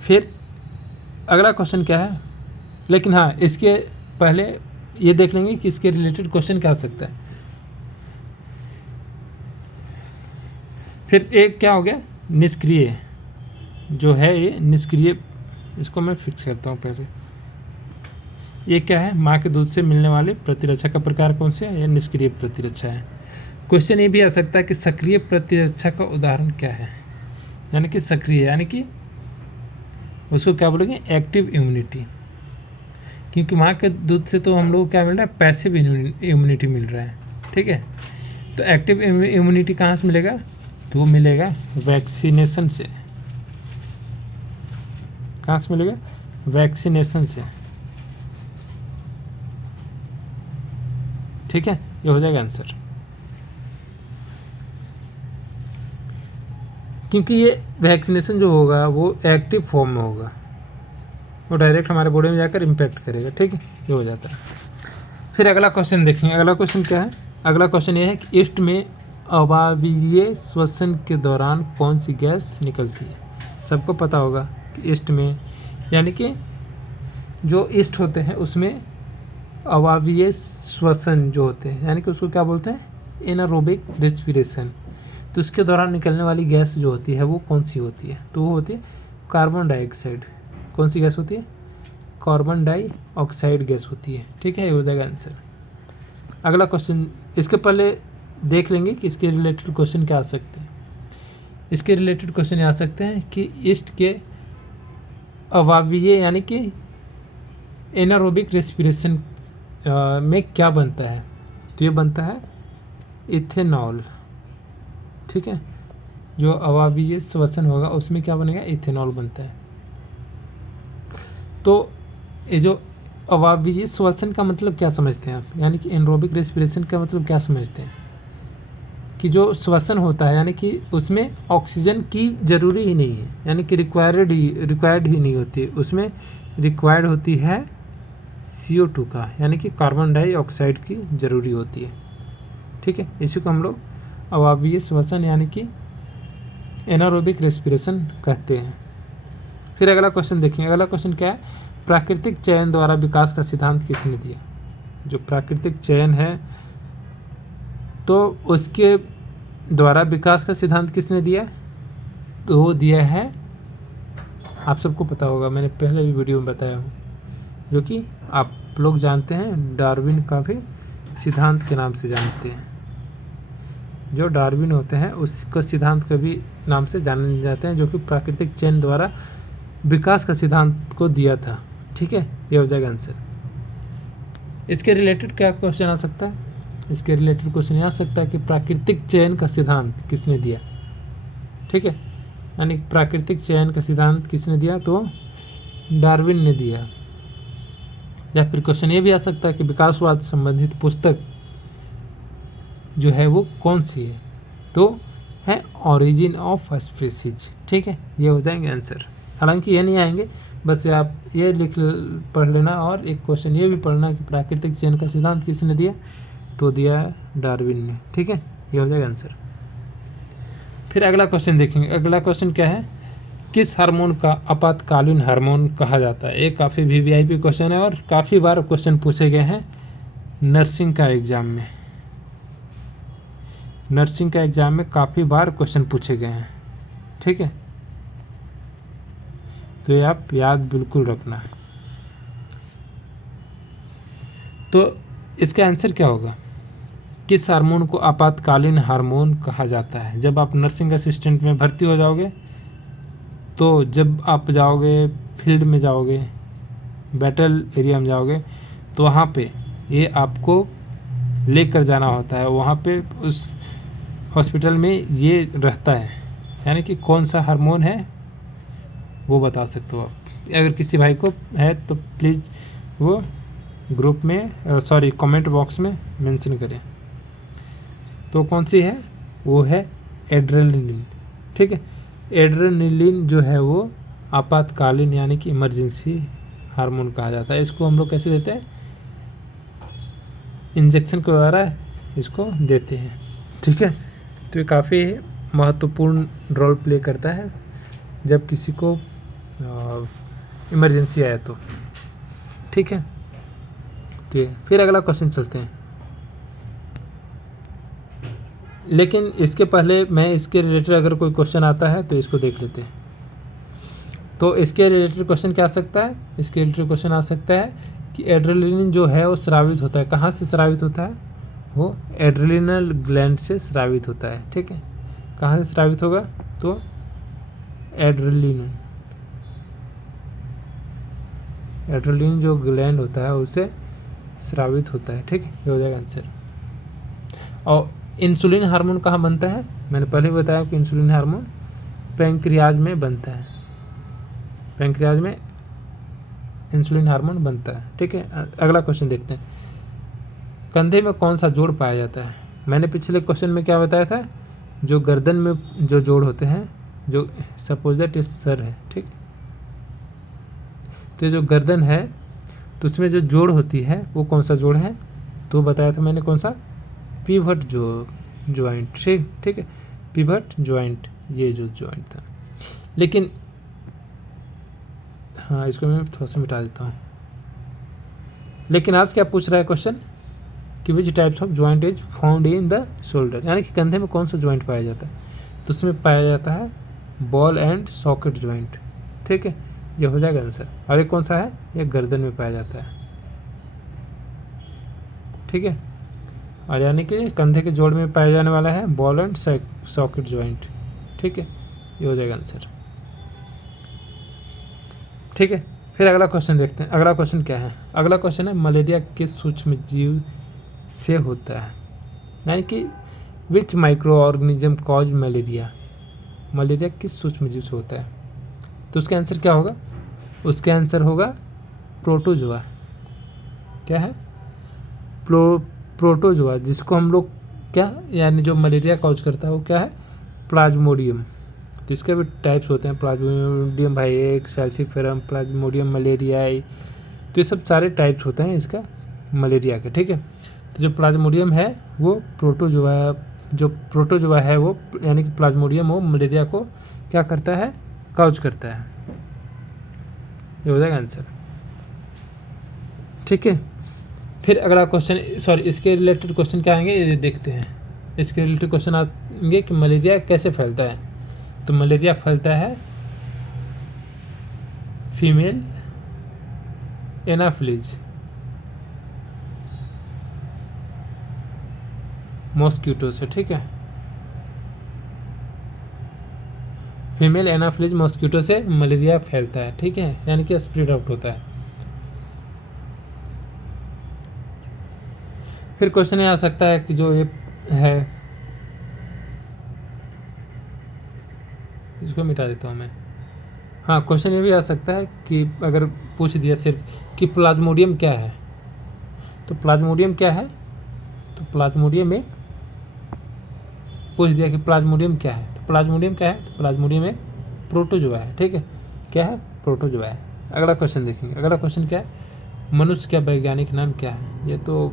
फिर अगला क्वेश्चन क्या है, लेकिन हाँ इसके पहले ये देख लेंगे कि इसके रिलेटेड क्वेश्चन क्या आ सकता है। फिर एक क्या हो गया, निष्क्रिय जो है, ये निष्क्रिय, इसको मैं फिक्स करता हूँ पहले। ये क्या है, माँ के दूध से मिलने वाले प्रतिरक्षा का प्रकार कौन सा है, यह निष्क्रिय प्रतिरक्षा है। क्वेश्चन ये भी आ सकता है कि सक्रिय प्रतिरक्षा का उदाहरण क्या है, यानी कि सक्रिय यानी कि उसको क्या बोलेंगे, एक्टिव इम्यूनिटी। क्योंकि माँ के दूध से तो हम लोग को क्या मिल रहा है, पैसिव इम्यूनिटी मिल रहा है। ठीक है, तो एक्टिव इम्यूनिटी कहाँ से मिलेगा, तो वो मिलेगा वैक्सीनेशन से। कहाँ से मिलेगा, वैक्सीनेशन से। ठीक है, ये हो जाएगा आंसर। क्योंकि ये वैक्सीनेशन जो होगा वो एक्टिव फॉर्म में होगा, वो डायरेक्ट हमारे बॉडी में जाकर इम्पैक्ट करेगा। ठीक है, ये हो जाता है। फिर अगला क्वेश्चन देखेंगे, अगला क्वेश्चन क्या है, अगला क्वेश्चन ये है कि ईस्ट में अवायवीय श्वसन के दौरान कौन सी गैस निकलती है। सबको पता होगा कि ईस्ट में, यानी कि जो ईस्ट होते हैं उसमें अवायवीय श्वसन जो होते हैं, यानी कि उसको क्या बोलते हैं, एनारोबिक रेस्पिरेशन। तो उसके दौरान निकलने वाली गैस जो होती है वो कौन सी होती है, तो वो होती है कार्बन डाइऑक्साइड। कौन सी गैस होती है, कार्बन डाइऑक्साइड गैस होती है। ठीक है, ये हो जाएगा आंसर। अगला क्वेश्चन, इसके पहले देख लेंगे कि इसके रिलेटेड क्वेश्चन क्या आ सकते हैं। इसके रिलेटेड क्वेश्चन आ सकते हैं कि ईस्ट के अवायवीय यानी कि एनारोबिक रेस्पिरेशन में क्या बनता है, तो ये बनता है इथेनॉल। ठीक है, जो अवायवीय श्वसन होगा उसमें क्या बनेगा, इथेनॉल बनता है। तो ये जो अवायवीय श्वसन का मतलब क्या समझते हैं आप, यानी कि एनरोबिक रेस्पिरेशन का मतलब क्या समझते हैं कि जो श्वसन होता है यानी कि उसमें ऑक्सीजन की ज़रूरी ही नहीं है, यानी कि रिक्वायर्ड ही नहीं होती, उसमें रिक्वायर्ड होती है CO2 का, यानी कि कार्बन डाइऑक्साइड की ज़रूरी होती है। ठीक है, इसी को हम लोग अवायवीय श्वसन यानी कि एनारोबिक रेस्पिरेशन कहते हैं। फिर अगला क्वेश्चन देखेंगे। अगला क्वेश्चन क्या है, प्राकृतिक चयन द्वारा विकास का सिद्धांत किसने दिया। जो प्राकृतिक चयन है तो उसके द्वारा विकास का सिद्धांत किसने दिया, तो वो दिया है, आप सबको पता होगा, मैंने पहले भी वीडियो में बताया हूँ, जो कि आप लोग जानते हैं, डार्विन का भी सिद्धांत के नाम से जानते हैं। जो डार्विन होते हैं उसका सिद्धांत के भी नाम से जाने जाते हैं, जो कि प्राकृतिक चयन द्वारा विकास का सिद्धांत को दिया था। ठीक है, ये हो जाएगा आंसर। इसके रिलेटेड क्या क्वेश्चन आ सकता है, इसके रिलेटेड क्वेश्चन ये आ सकता है कि प्राकृतिक चयन का सिद्धांत किसने दिया। ठीक है, यानी प्राकृतिक चयन का सिद्धांत किसने दिया, तो डार्विन ने दिया। या फिर क्वेश्चन ये भी आ सकता है कि विकासवाद संबंधित पुस्तक जो है वो कौन सी है, तो है ऑरिजिन ऑफ स्पीसीज। ठीक है, ये हो जाएंगे आंसर। हालांकि ये नहीं आएंगे, बस आप ये पढ़ लेना, और एक क्वेश्चन ये भी पढ़ना कि प्राकृतिक चयन का सिद्धांत किसने दिया, तो दिया है डार्विन ने। ठीक है, ये हो जाएगा आंसर। फिर अगला क्वेश्चन देखेंगे। अगला क्वेश्चन क्या है, किस हार्मोन का आपातकालीन हार्मोन कहा जाता है। ये काफ़ी VVIP क्वेश्चन है और काफ़ी बार क्वेश्चन पूछे गए हैं नर्सिंग का एग्ज़ाम में। नर्सिंग का एग्ज़ाम में काफ़ी बार क्वेश्चन पूछे गए हैं। ठीक है, तो ये आप याद बिल्कुल रखना। तो इसका आंसर क्या होगा, किस हार्मोन को आपातकालीन हार्मोन कहा जाता है। जब आप नर्सिंग असिस्टेंट में भर्ती हो जाओगे, तो जब आप जाओगे फील्ड में, जाओगे बैटल एरिया में जाओगे, तो वहाँ पे ये आपको लेकर जाना होता है। वहाँ पे उस हॉस्पिटल में ये रहता है, यानी कि कौन सा हार्मोन है वो बता सकते हो आप। अगर किसी भाई को है तो प्लीज़ वो ग्रुप में कमेंट बॉक्स में मेंशन करें। तो कौन सी है, वो है एड्रेनलिन। ठीक है, एड्रेनलिन जो है वो आपातकालीन यानी कि इमरजेंसी हार्मोन कहा जाता है। इसको हम लोग कैसे देते हैं, इंजेक्शन के द्वारा इसको देते हैं। ठीक है, तो ये काफ़ी महत्वपूर्ण रोल प्ले करता है जब किसी को इमरजेंसी आए तो। ठीक है, तो फिर अगला क्वेश्चन चलते हैं। लेकिन इसके पहले मैं इसके रिलेटेड अगर कोई क्वेश्चन आता है तो इसको देख लेते हैं। तो इसके रिलेटेड क्वेश्चन क्या आ सकता है, इसके रिलेटेड क्वेश्चन आ सकता है कि एड्रेनलिन जो है वो स्रावित होता है, कहाँ से स्रावित होता है, वो एड्रेनल ग्लैंड से स्रावित होता है। ठीक है, कहाँ से स्रावित होगा, तो एड्रेनलिन जो ग्लैंड होता है उससे स्रावित होता है। ठीक है, ये हो जाएगा आंसर। और इंसुलिन हार्मोन कहाँ बनता है, मैंने पहले बताया कि इंसुलिन हार्मोन पैंक्रियाज में बनता है, पैंक्रियाज में इंसुलिन हार्मोन बनता है। ठीक है, अगला क्वेश्चन देखते हैं। कंधे में कौन सा जोड़ पाया जाता है। मैंने पिछले क्वेश्चन में क्या बताया था, जो गर्दन में जो जोड़ होते हैं, जो सपोज दैट सर है। ठीक, तो जो गर्दन है तो उसमें जो जोड़ होती है वो कौन सा जोड़ है, तो बताया था मैंने कौन सा, पिवट जॉइंट। ठीक है, पिवट जॉइंट, ये जो जॉइंट था। लेकिन हाँ, इसको मैं थोड़ा सा मिटा देता हूँ। लेकिन आज क्या पूछ रहा है क्वेश्चन कि which types of joint is found in the shoulder, यानी कि कंधे में कौन सा जॉइंट पाया जाता है, तो उसमें पाया जाता है बॉल एंड सॉकेट जॉइंट। ठीक है, ये हो जाएगा आंसर। और एक कौन सा है, ये गर्दन में पाया जाता है। ठीक है, और यानी कि कंधे के जोड़ में पाया जाने वाला है बॉल एंड सॉकेट जॉइंट। ठीक है, ये हो जाएगा आंसर। ठीक है, फिर अगला क्वेश्चन देखते हैं। अगला क्वेश्चन क्या है, अगला क्वेश्चन है मलेरिया किस सूक्ष्म जीव से होता है, यानी कि which micro organism cause malaria, malaria किस सूक्ष्म जीव से होता है। तो उसका आंसर क्या होगा, उसका आंसर होगा प्रोटोजोआ। क्या है? प्रोटोजोआ, जिसको हम लोग क्या यानी जो मलेरिया कॉज करता है वो क्या है? प्लाज्मोडियम। तो इसके भी टाइप्स होते हैं, प्लाज्मोडियम वाइएक्स, फैल्सिफेरम, प्लाज्मोडियम मलेरियाई। तो ये सब सारे टाइप्स होते हैं इसका मलेरिया के, ठीक है। तो जो प्लाज्मोडियम है वो प्रोटोजोआ, जो प्रोटोजोआ है वो यानी कि प्लाज्मोडियम वो मलेरिया को क्या करता है? कॉज करता है। ये हो जाएगा आंसर, ठीक है। फिर अगला क्वेश्चन, सॉरी इसके रिलेटेड क्वेश्चन क्या आएंगे ये देखते हैं। इसके रिलेटेड क्वेश्चन आएंगे कि मलेरिया कैसे फैलता है। तो मलेरिया फैलता है फीमेल एनाफिलीज मॉस्किटो से, ठीक है। फीमेल एनाफिलीज मॉस्किटो से मलेरिया फैलता है, ठीक है, यानी कि स्प्रेड आउट होता है। फिर क्वेश्चन ये आ सकता है कि जो ये है, इसको मिटा देता हूँ मैं। हाँ, क्वेश्चन ये भी आ सकता है कि अगर पूछ दिया सिर्फ कि प्लाज्मोडियम क्या है, तो प्लाज्मोडियम क्या है? तो प्लाज्मोडियम एक पूछ दिया कि प्लाज्मोडियम क्या है, तो प्लाज्मोडियम क्या है? तो प्लाज्मोडियम एक प्रोटोजोआ है, ठीक है। क्या है? प्रोटोजोआ है। अगला क्वेश्चन देखेंगे। अगला क्वेश्चन क्या है? मनुष्य का वैज्ञानिक नाम क्या है? ये तो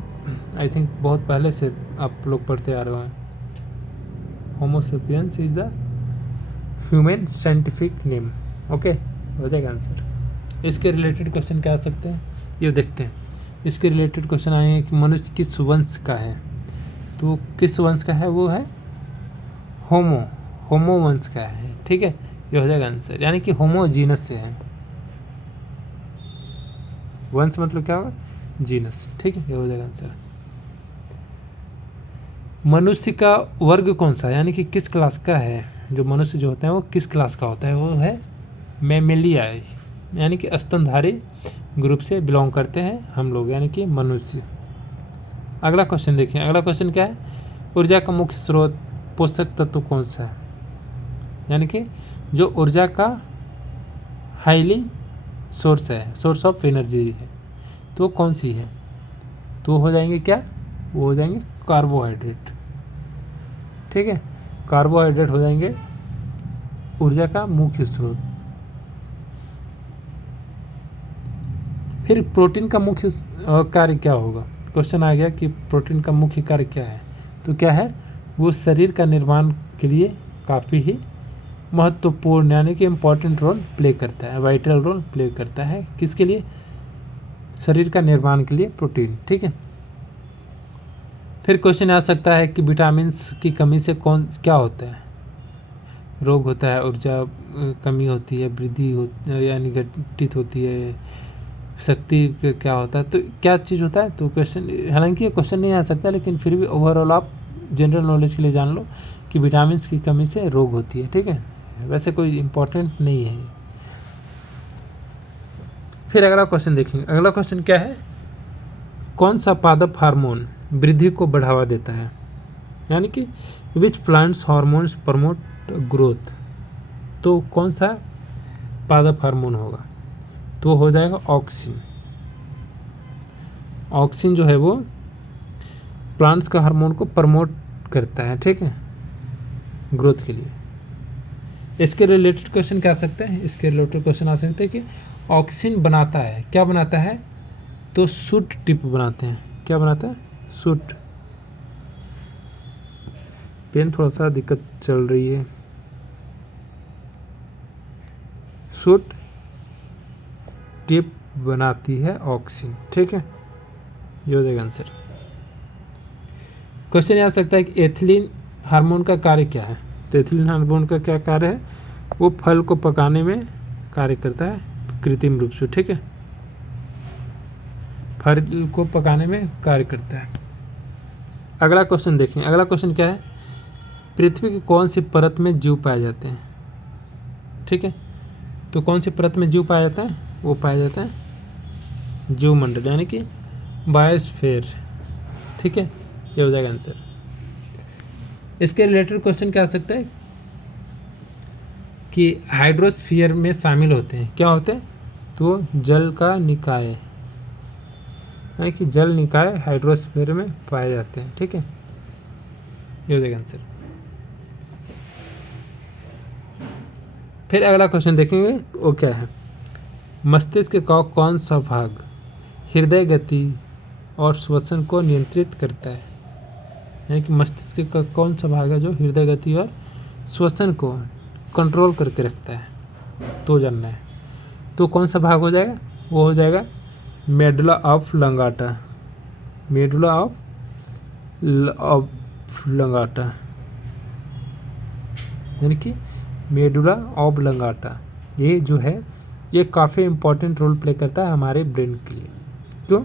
आई थिंक बहुत पहले से आप लोग पढ़ते आ रहे हैं। Homo sapiens is the human scientific name. Okay, हो जाएगा आंसर। इसके रिलेटेड क्वेश्चन क्या आ सकते हैं ये देखते हैं। इसके रिलेटेड क्वेश्चन आए हैं कि मनुष्य किस वंश का है, तो किस वंश का है? वो है होमो वंश का है, ठीक है। ये हो जाएगा आंसर, यानी कि होमो जीनस से है। वंश मतलब क्या होगा? जीनस, ठीक है। ये हो जाएगा आंसर। मनुष्य का वर्ग कौन सा है, यानी कि किस क्लास का है? जो मनुष्य जो होता है वो किस क्लास का होता है? वो है मैमेलियाई, यानी कि स्तनधारी ग्रुप से बिलोंग करते हैं हम लोग, यानी कि मनुष्य। अगला क्वेश्चन देखिए। अगला क्वेश्चन क्या है? ऊर्जा का मुख्य स्रोत पोषक तत्व कौन सा है, यानी कि जो ऊर्जा का हाईली सोर्स है, सोर्स ऑफ एनर्जी है, तो कौन सी है? तो हो जाएंगे क्या? वो हो जाएंगे कार्बोहाइड्रेट, ठीक है। कार्बोहाइड्रेट हो जाएंगे ऊर्जा का मुख्य स्रोत। फिर प्रोटीन का मुख्य कार्य क्या होगा? क्वेश्चन आ गया कि प्रोटीन का मुख्य कार्य क्या है, तो क्या है? वो शरीर का निर्माण के लिए काफ़ी ही महत्वपूर्ण यानी कि इम्पॉर्टेंट रोल प्ले करता है, वाइटल रोल प्ले करता है। किसके लिए? शरीर का निर्माण के लिए प्रोटीन, ठीक है। फिर क्वेश्चन आ सकता है कि विटामिन की कमी से क्या होता है? रोग होता है, ऊर्जा कमी होती है, वृद्धि हो यानी घटित होती है, शक्ति क्या होता है, तो क्या चीज़ होता है? तो क्वेश्चन, हालांकि ये क्वेश्चन नहीं आ सकता, लेकिन फिर भी ओवरऑल आप जनरल नॉलेज के लिए जान लो कि विटामिन की कमी से रोग होती है, ठीक है। वैसे कोई इम्पोर्टेंट नहीं है। फिर अगला क्वेश्चन देखेंगे। अगला क्वेश्चन क्या है? कौन सा पादप हार्मोन वृद्धि को बढ़ावा देता है, यानी कि which plants hormones promote growth? तो कौन सा पादप हार्मोन होगा? तो हो जाएगा ऑक्सिन। ऑक्सिन जो है वो प्लांट्स का हार्मोन को प्रमोट करता है, ठीक है, ग्रोथ के लिए। इसके रिलेटेड क्वेश्चन क्या आ सकते हैं? इसके रिलेटेड क्वेश्चन आ सकते हैं कि ऑक्सिन बनाता है, क्या बनाता है? तो शूट टिप बनाते हैं। क्या बनाता है? शूट। पेन थोड़ा सा दिक्कत चल रही है। शूट टिप बनाती है ऑक्सिन, ठीक है। ये हो जाएगा आंसर। क्वेश्चन आ सकता है कि एथिलीन हार्मोन का कार्य क्या है? तो एथिलीन हार्मोन का क्या कार्य है? वो फल को पकाने में कार्य करता है कृत्रिम रूप से, ठीक है। फल को पकाने में कार्य करता है। अगला क्वेश्चन देखें। अगला क्वेश्चन क्या है? पृथ्वी की कौन सी परत में जीव पाए जाते हैं, ठीक है। तो कौन सी परत में जीव पाया जाता है? वो पाया जाता है जीव मंडल, यानी कि बायोस्फीयर, ठीक है। ये हो जाएगा आंसर। इसके रिलेटेड क्वेश्चन क्या आ सकता है कि हाइड्रोस्फीयर में शामिल होते हैं। क्या होते हैं? तो जल का निकाय, यानी कि जल निकाय हाइड्रोस्फीयर में पाए जाते हैं। ठीक है, ये हो जाएगा आंसर। फिर अगला क्वेश्चन देखेंगे, वो क्या है, मस्तिष्क का कौन सा भाग हृदय गति और श्वसन को नियंत्रित करता है? यानी कि मस्तिष्क का कौन सा भाग है जो हृदय गति और श्वसन को कंट्रोल करके रखता है, तो जानना है। तो कौन सा भाग हो जाएगा, वो हो जाएगा मेडुला ऑफ लंगाटा, मेडुला ऑफ लंगाटा, यानी कि मेडुला ऑफ लंगाटा। ये जो है ये काफ़ी इम्पोर्टेंट रोल प्ले करता है हमारे ब्रेन के लिए। क्यों?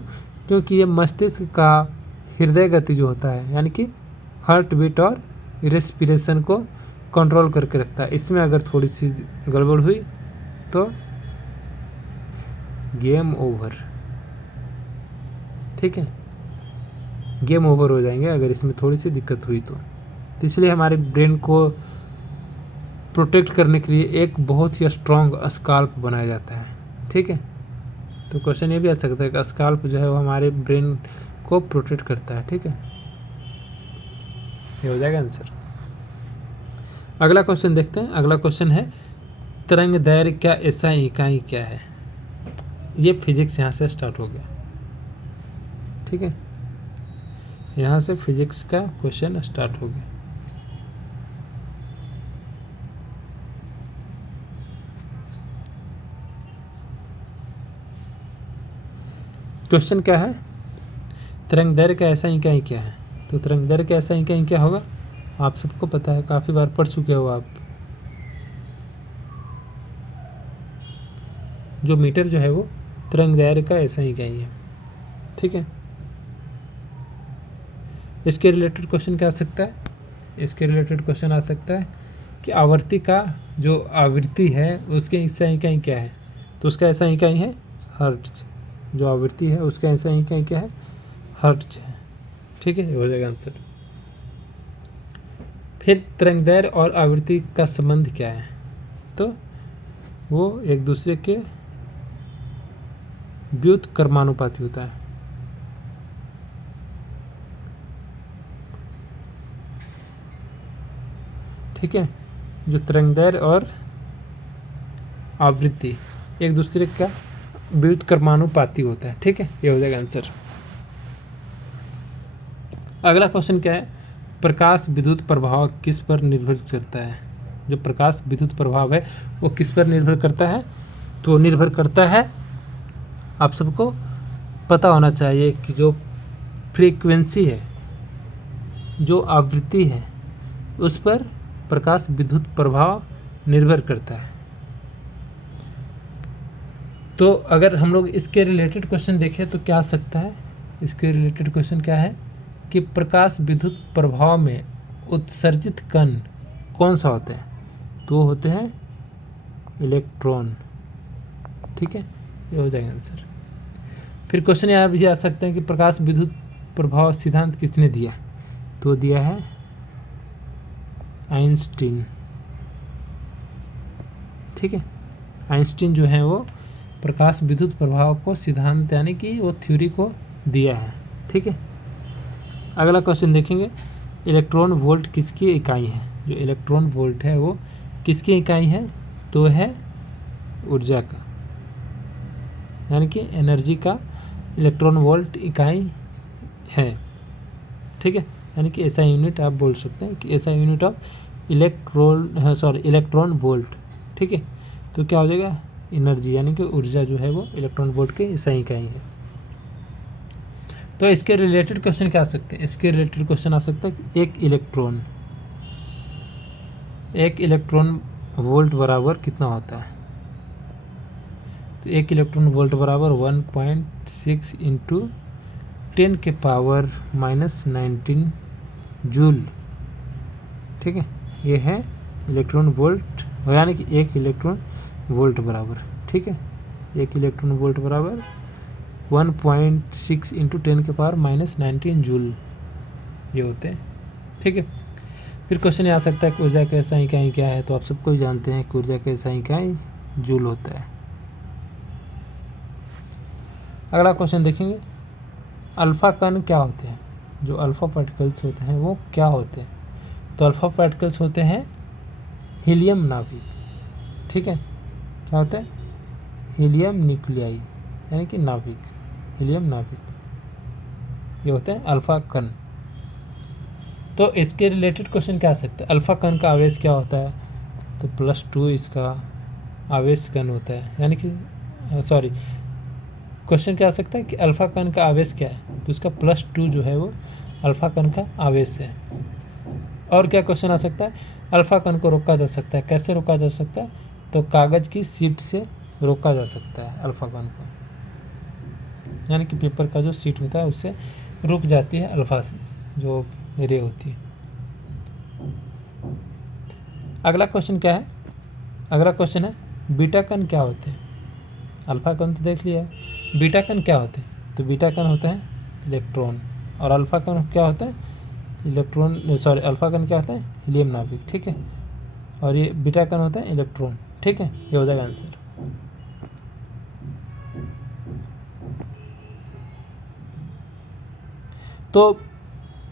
क्योंकि ये मस्तिष्क का हृदय गति जो होता है, यानी कि हार्ट बीट और रेस्पिरेशन को कंट्रोल करके रखता है। इसमें अगर थोड़ी सी गड़बड़ हुई तो गेम ओवर। ठीक है, गेम ओवर हो जाएंगे अगर इसमें थोड़ी सी दिक्कत हुई तो इसलिए हमारे ब्रेन को प्रोटेक्ट करने के लिए एक बहुत ही स्ट्रॉन्ग स्काल्प बनाया जाता है। ठीक है, तो क्वेश्चन ये भी आ सकता है कि स्काल्प जो है वो हमारे ब्रेन को प्रोटेक्ट करता है। ठीक है, ये हो जाएगा आंसर। अगला क्वेश्चन देखते हैं। अगला क्वेश्चन है तरंग दैर्घ्य क्या ऐसा इकाई क्या है? ये फिजिक्स यहाँ से स्टार्ट हो गया। ठीक है, यहाँ से फिजिक्स का क्वेश्चन स्टार्ट हो गया। क्वेश्चन क्या है, तरंग दैर्घ्य का ऐसा इकाई क्या है? तो तरंग दैर्घ्य का ऐसा इकाई क्या होगा, आप सबको पता है, काफ़ी बार पढ़ चुके हो आप। जो मीटर जो है वो तरंग दैर्घ्य का ऐसा इकाई है। ठीक है, इसके रिलेटेड क्वेश्चन क्या आ सकता है, इसके रिलेटेड क्वेश्चन आ सकता है कि आवर्ती का जो आवृत्ति है उसके ऐसा इकाई क्या है? तो उसका ऐसा इकाई है हर्ट्ज। जो आवृत्ति है उसका ऐसा इकाई क्या है, हर्ट्ज है। ठीक है, ये हो जाएगा आंसर। फिर तरंगदैर्घ्य और आवृत्ति का संबंध क्या है? तो वो एक दूसरे के व्युत्क्रमानुपाती होता है। ठीक है, जो तरंगदैर्घ्य और आवृत्ति एक दूसरे का व्युत्क्रमानुपाती होता है। ठीक है, ये हो जाएगा आंसर। अगला क्वेश्चन क्या है, प्रकाश विद्युत प्रभाव किस पर निर्भर करता है? जो प्रकाश विद्युत प्रभाव है वो किस पर निर्भर करता है? तो निर्भर करता है, आप सबको पता होना चाहिए कि जो फ्रीक्वेंसी है, जो आवृत्ति है, उस पर प्रकाश विद्युत प्रभाव निर्भर करता है। तो अगर हम लोग इसके रिलेटेड क्वेश्चन देखें तो क्या आ सकता है, इसके रिलेटेड क्वेश्चन क्या है कि प्रकाश विद्युत प्रभाव में उत्सर्जित कण कौन सा होता है? तो होते हैं इलेक्ट्रॉन। ठीक है, ये हो जाएगा आंसर। फिर क्वेश्चन यहाँ भी आ सकते हैं कि प्रकाश विद्युत प्रभाव सिद्धांत किसने दिया? तो दिया है आइंस्टीन। ठीक है, आइंस्टीन जो है वो प्रकाश विद्युत प्रभाव को सिद्धांत यानी कि वो थ्योरी को दिया है। ठीक है, अगला क्वेश्चन देखेंगे, इलेक्ट्रॉन वोल्ट किसकी इकाई है? जो इलेक्ट्रॉन वोल्ट है वो किसकी इकाई है? तो है ऊर्जा का, यानी कि एनर्जी का इलेक्ट्रॉन वोल्ट इकाई है। ठीक है, यानी कि ऐसा यूनिट आप बोल सकते हैं कि ऐसा यूनिट ऑफ इलेक्ट्रॉन वोल्ट। ठीक है, तो क्या हो जाएगा, एनर्जी यानी कि ऊर्जा जो है वो इलेक्ट्रॉन वोल्ट की ऐसा इकाई है। तो इसके रिलेटेड क्वेश्चन क्या आ सकते हैं, इसके रिलेटेड क्वेश्चन आ सकता है कि एक इलेक्ट्रॉन वोल्ट बराबर कितना होता है? तो एक इलेक्ट्रॉन वोल्ट बराबर 1.6 इंटू 10 के पावर -19 जूल। ठीक है, ये है इलेक्ट्रॉन वोल्ट, यानी कि एक इलेक्ट्रॉन वोल्ट बराबर। ठीक है, एक इलेक्ट्रॉन वोल्ट बराबर 1.6 इंटू 10 के पावर -19 जूल ये होते हैं। ठीक है, फिर क्वेश्चन आ सकता है कि ऊर्जा का ऐसा इकाई क्या है? तो आप सबको ही जानते हैं कि ऊर्जा का ऐसा इकाई जूल होता है। अगला क्वेश्चन देखेंगे, अल्फ़ा कण क्या होते हैं? जो अल्फ़ा पार्टिकल्स होते हैं वो क्या होते हैं? तो अल्फ़ा पार्टिकल्स होते हैं हीलियम नाभिक। ठीक है, क्या होता है? हीलियम न्यूक्लियाई, यानी कि नाभिक, हीलियम नाभिक, ये होते हैं अल्फ़ा कण। तो इसके रिलेटेड क्वेश्चन क्या आ सकता है? अल्फ़ा कण का आवेश क्या होता है? तो +2 इसका आवेश कण होता है, यानी कि सॉरी, क्वेश्चन क्या आ सकता है कि अल्फ़ा कण का आवेश क्या है? तो इसका +2 जो है वो अल्फ़ा कण का आवेश है। और क्या क्वेश्चन आ सकता है? अल्फ़ा कण को रोका जा सकता है, कैसे रोका जा सकता है? तो कागज़ की शीट से रोका जा सकता है अल्फ़ा कण को, यानी कि पेपर का जो शीट होता है उससे रुक जाती है अल्फ़ा से जो रे होती है। अगला क्वेश्चन क्या है? अगला क्वेश्चन है बीटा कण क्या होते हैं? अल्फ़ा कण तो देख लिया है, बीटा कण क्या होते हैं? तो बीटा कण होते हैं इलेक्ट्रॉन, और अल्फ़ा कण क्या होता है? इलेक्ट्रॉन, सॉरी, अल्फ़ा कण क्या होता है? हीलियम नाभिक। ठीक है, और ये बीटा कण होता है इलेक्ट्रॉन। ठीक है, ये हो जाएगा आंसर। तो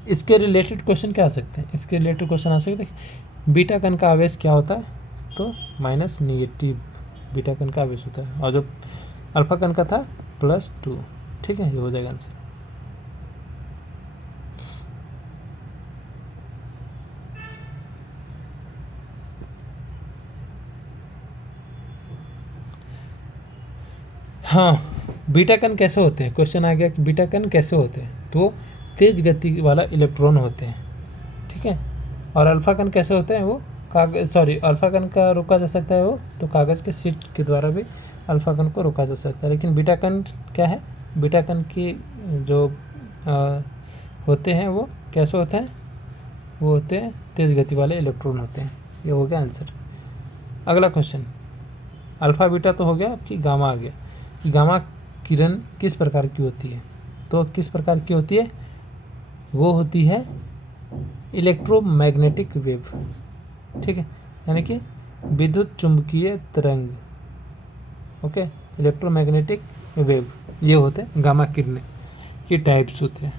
इसके रिलेटेड क्वेश्चन क्या आ सकते हैं? इसके रिलेटेड क्वेश्चन आ सकते हैं, बीटा कण का आवेश क्या होता है? तो -, बीटा कण का आवेश होता है, और जो अल्फ़ा कण का था +2। ठीक है, ये हो जाएगा आंसर। हाँ, बीटा कण कैसे होते हैं? क्वेश्चन आ गया कि बीटा कण कैसे होते हैं? तो तेज गति वाला इलेक्ट्रॉन होते हैं। ठीक है, और अल्फ़ा कण कैसे होते हैं? वो अल्फ़ा कण का रोका जा सकता है वो तो कागज़ के शीट के द्वारा भी अल्फ़ा कण को रोका जा सकता है। लेकिन बीटा कण क्या है? बीटा कण की जो होते हैं वो कैसे होते हैं? वो होते हैं तेज़ गति वाले इलेक्ट्रॉन होते हैं। ये हो गया आंसर। अगला क्वेश्चन, अल्फ़ा बीटा तो हो गया, आपकी गामा आ गया कि गामा किरण किस प्रकार की होती है? तो किस प्रकार की होती है? वो होती है इलेक्ट्रोमैग्नेटिक वेव। ठीक है, यानी कि विद्युत चुंबकीय तरंग। ओके, इलेक्ट्रोमैग्नेटिक वेव, ये होते हैं गामा किरणें की टाइप्स होते हैं।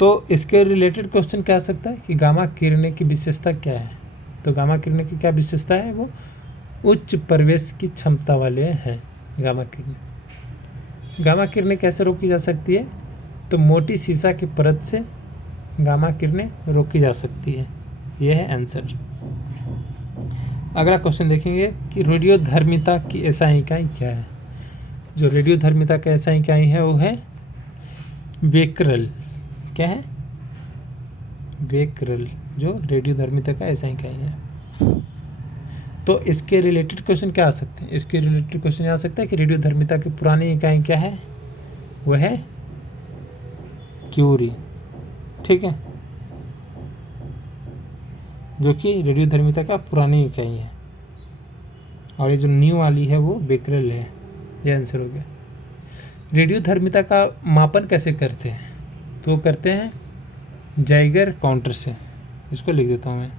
तो इसके रिलेटेड क्वेश्चन क्या आ सकता है कि गामा किरणें की विशेषता क्या है? तो गामा किरणें की क्या विशेषता है? वो उच्च प्रवेश की क्षमता वाले हैं गामा किरणें। गामा किरणें कैसे रोकी जा सकती है? तो मोटी शीशा की परत से गामा किरणें रोकी जा सकती है। यह है आंसर। अगला क्वेश्चन देखेंगे कि रेडियोधर्मिता की एसआई इकाई क्या है? जो रेडियोधर्मिता का एसआई इकाई है वो है बेकरल। क्या है? बेकरल, जो रेडियोधर्मिता का एसआई इकाई है। तो इसके रिलेटेड क्वेश्चन क्या आ सकते हैं? इसके रिलेटेड क्वेश्चन आ सकता है कि रेडियोधर्मिता की पुरानी इकाई क्या है? वह है क्यूरी। ठीक है, जो कि रेडियोधर्मिता का पुरानी इकाई है, और ये जो न्यू वाली है वो बेकरल है। ये आंसर हो गया। रेडियोधर्मिता का मापन कैसे करते हैं? तो करते हैं जाइगर काउंटर से। इसको लिख देता हूँ मैं,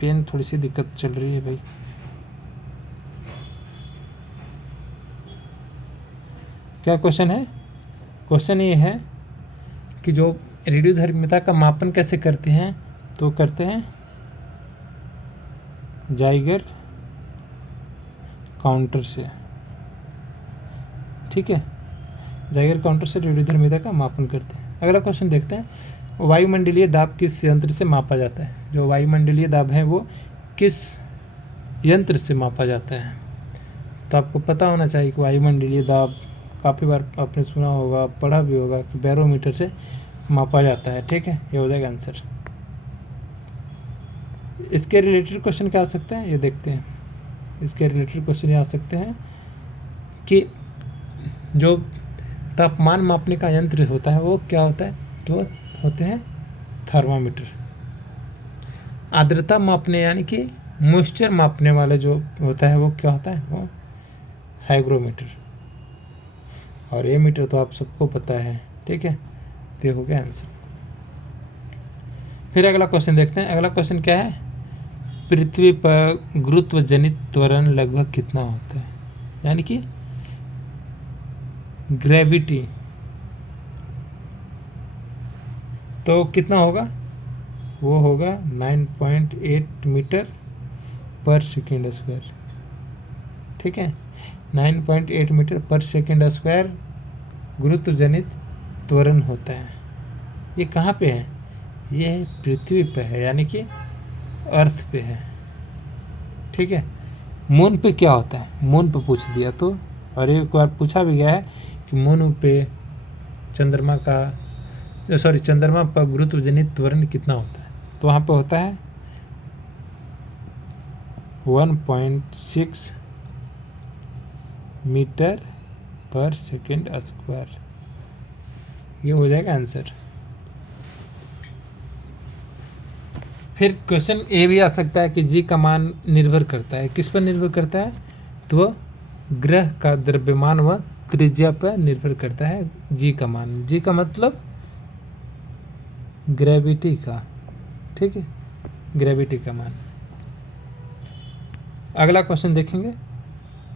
पेन थोड़ी सी दिक्कत चल रही है भाई। क्या क्वेश्चन है? क्वेश्चन ये है कि जो रेडियोधर्मिता का मापन कैसे करते हैं? तो करते हैं जाइगर काउंटर से। ठीक है, जाइगर काउंटर से रेडियोधर्मिता का मापन करते हैं। अगला क्वेश्चन देखते हैं, वायुमंडलीय दाब किस यंत्र से मापा जाता है? जो वायुमंडलीय दाब है वो किस यंत्र से मापा जाता है? तो आपको पता होना चाहिए कि वायुमंडलीय दाब काफ़ी बार आपने सुना होगा, पढ़ा भी होगा कि बैरोमीटर से मापा जाता है। ठीक है, ये हो जाएगा आंसर। इसके रिलेटेड क्वेश्चन क्या आ सकता है? ये देखते हैं। इसके रिलेटेड क्वेश्चन ये आ सकते हैं कि जो तापमान मापने का यंत्र होता है वो क्या होता है? तो होते हैं थर्मामीटर। आर्द्रता मापने यानी कि मॉइस्चर मापने वाला जो होता है वो क्या होता है? वो हाइग्रोमीटर। और ये मीटर तो आप सबको पता है। ठीक है, तो ये हो गया आंसर। फिर अगला क्वेश्चन देखते हैं। अगला क्वेश्चन क्या है? पृथ्वी पर गुरुत्व जनित त्वरण लगभग कितना होता है, यानी कि ग्रेविटी, तो कितना होगा, वो होगा 9.8 मीटर पर सेकेंड स्क्वायर। ठीक है, 9.8 मीटर पर सेकेंड स्क्वायर गुरुत्व जनित त्वरण होता है। ये कहाँ पे है, ये पृथ्वी पे है, यानी कि अर्थ पे है। ठीक है, मून पे क्या होता है, मून पे पूछ दिया तो, और एक बार पूछा भी गया है कि मून पे चंद्रमा पर गुरुत्व जनित त्वरण कितना होता है, तो वहाँ पे होता है 1.6 मीटर पर सेकेंड स्क्वायर। ये हो जाएगा आंसर। फिर क्वेश्चन ए भी आ सकता है कि जी का मान निर्भर करता है, किस पर निर्भर करता है, तो ग्रह का द्रव्यमान व त्रिज्या पर निर्भर करता है जी का मान। जी का मतलब ग्रेविटी का। ठीक है, ग्रेविटी का मान। अगला क्वेश्चन देखेंगे,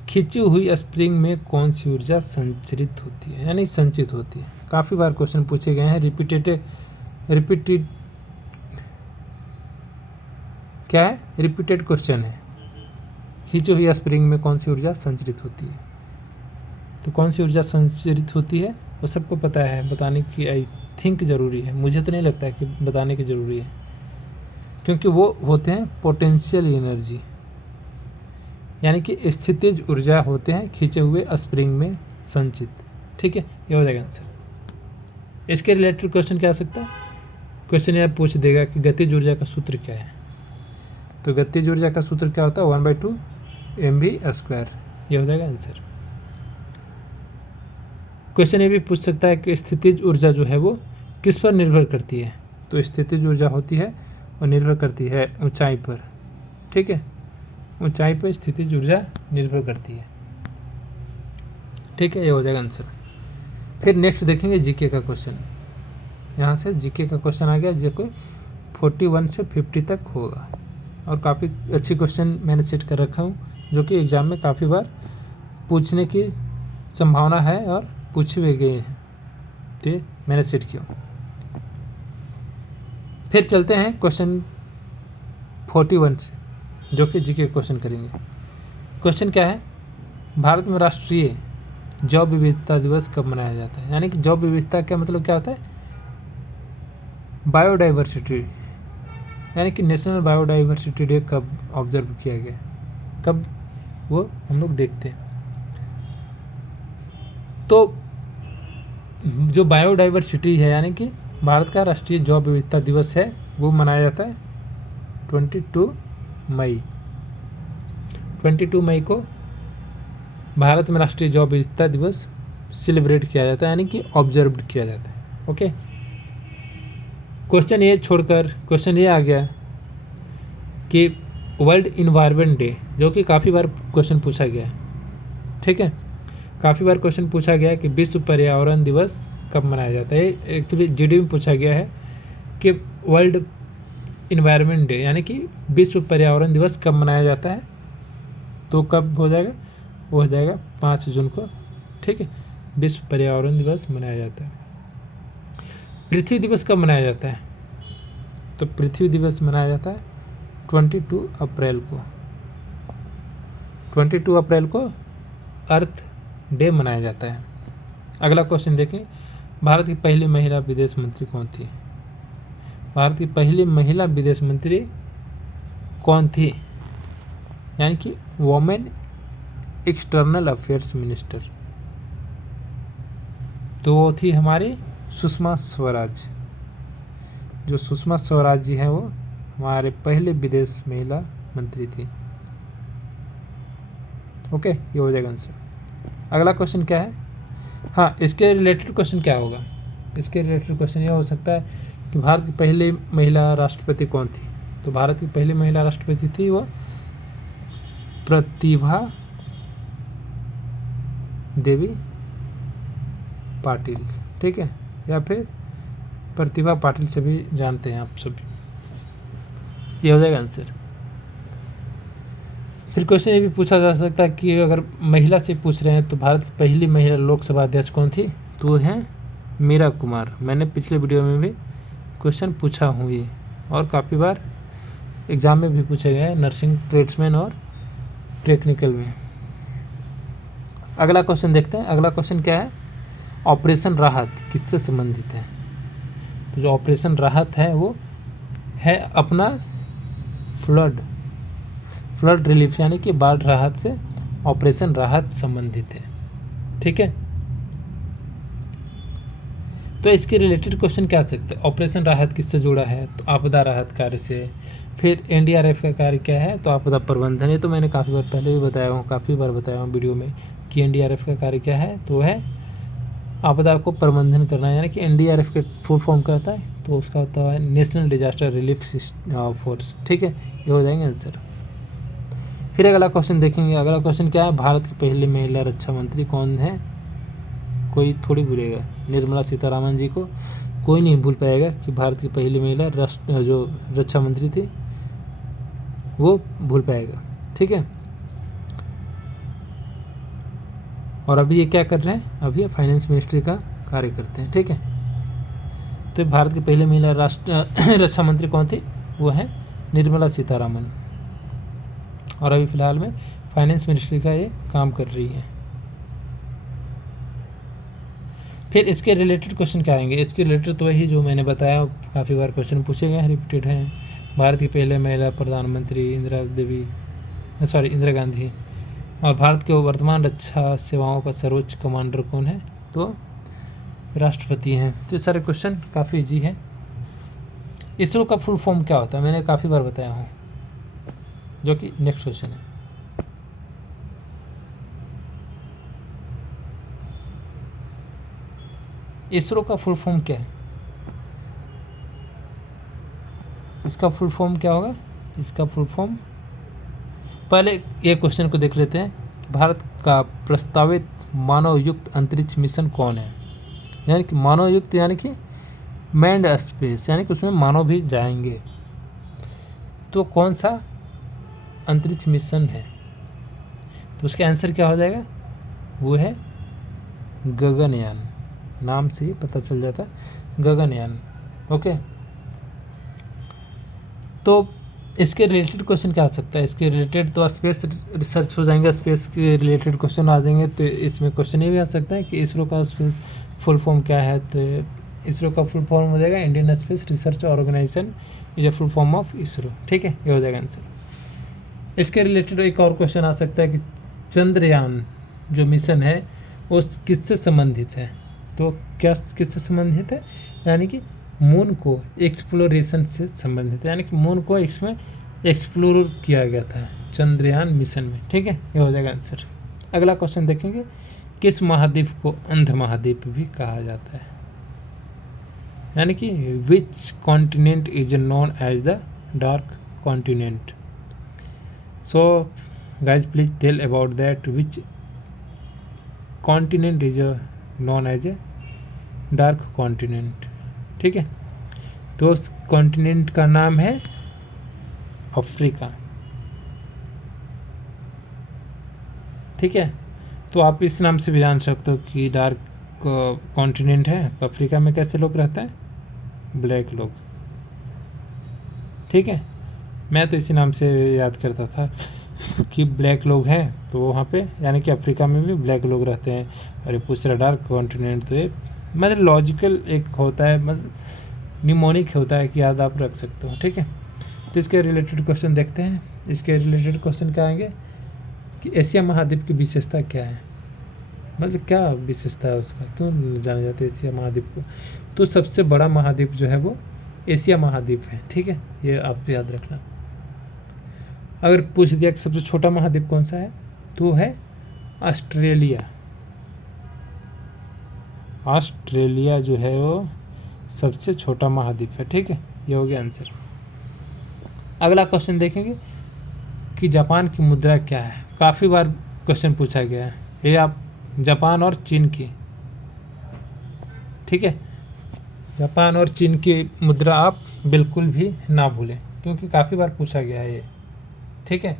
खिंची हुई स्प्रिंग में कौन सी ऊर्जा संचरित होती है, यानी संचित होती है। काफ़ी बार क्वेश्चन पूछे गए हैं, रिपीटेड क्या है, रिपीटेड क्वेश्चन है। खिंची हुई स्प्रिंग में कौन सी ऊर्जा संचरित होती है, तो कौन सी ऊर्जा संचरित होती है वो सबको पता है, बताने की आई थिंक ज़रूरी है, मुझे तो नहीं लगता है कि बताने की ज़रूरी है, क्योंकि वो होते हैं पोटेंशियल एनर्जी, यानी कि स्थितिज ऊर्जा होते हैं खींचे हुए स्प्रिंग में संचित। ठीक है, ये हो जाएगा आंसर। इसके रिलेटेड क्वेश्चन क्या आ सकता है, क्वेश्चन यह पूछ देगा कि गतिज ऊर्जा का सूत्र क्या है, तो गतिज ऊर्जा का सूत्र क्या होता है, 1/2 mv²। ये हो जाएगा आंसर। क्वेश्चन ये भी पूछ सकता है कि स्थितिज ऊर्जा जो है वो किस पर निर्भर करती है, तो स्थितिज ऊर्जा होती है और निर्भर करती है ऊंचाई पर। ठीक है, ऊंचाई पर स्थितिज ऊर्जा निर्भर करती है। ठीक है, ये हो जाएगा आंसर। फिर नेक्स्ट देखेंगे जीके का क्वेश्चन। यहाँ से जीके का क्वेश्चन आ गया जो कोई 41 से 50 तक होगा, और काफ़ी अच्छी क्वेश्चन मैंने सेट कर रखा हूँ जो कि एग्ज़ाम में काफ़ी बार पूछने की संभावना है और पूछे भी गए हैं, तो मैंने सेट किया। फिर चलते हैं क्वेश्चन 41 से, जो कि जीके क्वेश्चन करेंगे। क्वेश्चन क्या है, भारत में राष्ट्रीय जैव विविधता दिवस कब मनाया जाता है, यानी कि जैव विविधता का मतलब क्या होता है, बायोडाइवर्सिटी, यानी कि नेशनल बायोडाइवर्सिटी डे कब ऑब्जर्व किया गया, कब वो हम लोग देखते हैं। तो जो बायोडाइवर्सिटी है, यानी कि भारत का राष्ट्रीय जैव विविधता दिवस है, वो मनाया जाता है 22 मई। 22 मई को भारत में राष्ट्रीय जैव विविधता दिवस सेलिब्रेट किया जाता है, यानी कि ऑब्जर्व किया जाता है। ओके, क्वेश्चन ये छोड़कर क्वेश्चन ये आ गया कि वर्ल्ड इन्वायरमेंट डे, जो कि काफ़ी बार क्वेश्चन पूछा गया है। ठीक है, काफ़ी बार क्वेश्चन पूछा गया है कि विश्व पर्यावरण दिवस कब मनाया जाता है। एक्चुअली जीडी में पूछा गया है कि वर्ल्ड इन्वायरमेंट डे, यानी कि विश्व पर्यावरण दिवस कब मनाया जाता है, तो कब हो जाएगा, वो हो जाएगा 5 जून को। ठीक है, विश्व पर्यावरण दिवस मनाया जाता है। पृथ्वी दिवस कब मनाया जाता है, तो पृथ्वी दिवस मनाया जाता है 22 अप्रैल को। 22 अप्रैल को अर्थ डे मनाया जाता है। अगला क्वेश्चन देखें, भारत की पहली महिला विदेश मंत्री कौन थी, भारत की पहली महिला विदेश मंत्री कौन थी, यानी कि वोमेन एक्सटर्नल अफेयर्स मिनिस्टर, तो वो थी हमारी सुषमा स्वराज। जो सुषमा स्वराज जी हैं वो हमारे पहले विदेश महिला मंत्री थी। ओके, ये हो जाएगा आंसर। अगला क्वेश्चन क्या है, हाँ, इसके रिलेटेड क्वेश्चन क्या होगा, इसके रिलेटेड क्वेश्चन ये हो सकता है कि भारत की पहली महिला राष्ट्रपति कौन थी, तो भारत की पहली महिला राष्ट्रपति थी वो प्रतिभा देवी पाटिल। ठीक है, या फिर प्रतिभा पाटिल से भी जानते हैं आप सभी। ये हो जाएगा आंसर। फिर क्वेश्चन ये भी पूछा जा सकता है कि अगर महिला से पूछ रहे हैं तो भारत की पहली महिला लोकसभा अध्यक्ष कौन थी, तो वो हैं मीरा कुमार। मैंने पिछले वीडियो में भी क्वेश्चन पूछा हूँ ये, और काफ़ी बार एग्ज़ाम में भी पूछे गए हैं, नर्सिंग ट्रेड्समैन और टेक्निकल में। अगला क्वेश्चन देखते हैं। अगला क्वेश्चन क्या है, ऑपरेशन राहत किससे संबंधित है। तो जो ऑपरेशन राहत है वो है अपना फ्लड रिलीफ, यानी कि बाढ़ राहत से ऑपरेशन राहत संबंधित है। ठीक है, तो इसके रिलेटेड क्वेश्चन क्या आ सकते हैं, ऑपरेशन राहत किससे जुड़ा है, तो आपदा राहत कार्य से। फिर एनडीआरएफ का कार्य क्या है, तो आपदा प्रबंधन। ये तो मैंने काफ़ी बार पहले भी बताया हूँ, काफ़ी बार बताया हूँ वीडियो में कि एनडीआरएफ का कार्य क्या है, तो है आपदा को प्रबंधन करना, यानी कि एनडीआरएफ के फुल फॉर्म क्या होता है, तो उसका होता है नेशनल डिजास्टर रिलीफ फोर्स। ठीक है, ये हो जाएंगे आंसर। फिर अगला क्वेश्चन देखेंगे। अगला क्वेश्चन क्या है, भारत की पहली महिला रक्षा मंत्री कौन है। कोई थोड़ी भूलेगा, निर्मला सीतारामन जी को कोई नहीं भूल पाएगा कि भारत की पहली महिला जो रक्षा मंत्री थी वो भूल पाएगा। ठीक है, और अभी ये क्या कर रहे हैं, अभी ये फाइनेंस मिनिस्ट्री का कार्य करते हैं। ठीक है, तो भारत की पहली महिला रक्षा मंत्री कौन थी, वो है निर्मला सीतारामन, और अभी फ़िलहाल में फाइनेंस मिनिस्ट्री का ये काम कर रही है। फिर इसके रिलेटेड क्वेश्चन क्या आएंगे, इसके रिलेटेड तो वही जो मैंने बताया, काफ़ी बार क्वेश्चन पूछे गए हैं, रिपीटेड हैं। भारत की पहले महिला प्रधानमंत्री इंदिरा गांधी, और भारत के वर्तमान रक्षा सेवाओं का सर्वोच्च कमांडर कौन है, तो राष्ट्रपति हैं। तो ये सारे क्वेश्चन काफ़ी इजी हैं। इसरो का फुल फॉर्म क्या होता है, मैंने काफ़ी बार बताया हूँ, जो कि नेक्स्ट क्वेश्चन है। इसरो का फुल फॉर्म क्या है, इसका फुल फॉर्म क्या होगा, इसका फुल फॉर्म, पहले ये क्वेश्चन को देख लेते हैं कि भारत का प्रस्तावित मानव युक्त अंतरिक्ष मिशन कौन है। यानी कि मानव युक्त यानी कि मैन्ड स्पेस, यानी कि उसमें मानव भी जाएंगे, तो कौन सा अंतरिक्ष मिशन है, तो उसका आंसर क्या हो जाएगा, वो है गगनयान। नाम से ही पता चल जाता है, गगनयान। ओके, तो इसके रिलेटेड क्वेश्चन क्या आ सकता है, इसके रिलेटेड तो स्पेस रिसर्च हो जाएंगे, स्पेस के रिलेटेड क्वेश्चन आ जाएंगे। तो इसमें क्वेश्चन ये भी आ सकता है कि इसरो का स्पेस फुल फॉर्म क्या है, तो इसरो का फुल फॉर्म हो जाएगा Indian space research organisation, is a full form of ISRO. ठीक है, ये हो जाएगा आंसर। इसके रिलेटेड एक और क्वेश्चन आ सकता है कि चंद्रयान जो मिशन है वो किससे संबंधित है, तो क्या किससे संबंधित है, यानी कि मून को एक्सप्लोरेशन से संबंधित है, यानी कि मून को इसमें एक्सप्लोर किया गया था चंद्रयान मिशन में। ठीक है, ये हो जाएगा आंसर। अगला क्वेश्चन देखेंगे, किस महाद्वीप को अंध महाद्वीप भी कहा जाता है, यानी कि which continent is known as the dark continent. So guys please tell about that, which continent is known as a dark continent. ठीक है, तो उस कॉन्टिनेंट का नाम है अफ्रीका। ठीक है, तो आप इस नाम से भी जान सकते हो कि डार्क कॉन्टिनेंट है, तो अफ्रीका में कैसे लोग रहते हैं, ब्लैक लोग। ठीक है, मैं तो इसी नाम से याद करता था कि ब्लैक लोग हैं तो वहाँ पे, यानी कि अफ्रीका में भी ब्लैक लोग रहते हैं। और ये पूछ रहा डार्क कॉन्टिनेंट, तो ये मतलब लॉजिकल एक होता है, मतलब निमोनिक होता है कि याद आप रख सकते हो। ठीक है, तो इसके रिलेटेड क्वेश्चन देखते हैं। इसके रिलेटेड क्वेश्चन क्या आएंगे कि एशिया महाद्वीप की विशेषता क्या है, मतलब क्या विशेषता है उसका, क्यों जाना जाता है एशिया महाद्वीप को। तो सबसे बड़ा महाद्वीप जो है वो एशिया महाद्वीप है। ठीक है, ये आप याद रखना। अगर पूछ दिया कि सबसे छोटा महाद्वीप कौन सा है, तो है ऑस्ट्रेलिया। ऑस्ट्रेलिया जो है वो सबसे छोटा महाद्वीप है। ठीक है, ये हो गया आंसर। अगला क्वेश्चन देखेंगे कि जापान की मुद्रा क्या है। काफ़ी बार क्वेश्चन पूछा गया है ये, आप जापान और चीन की। ठीक है, जापान और चीन की मुद्रा आप बिल्कुल भी ना भूलें, क्योंकि काफ़ी बार पूछा गया है ये। ठीक है,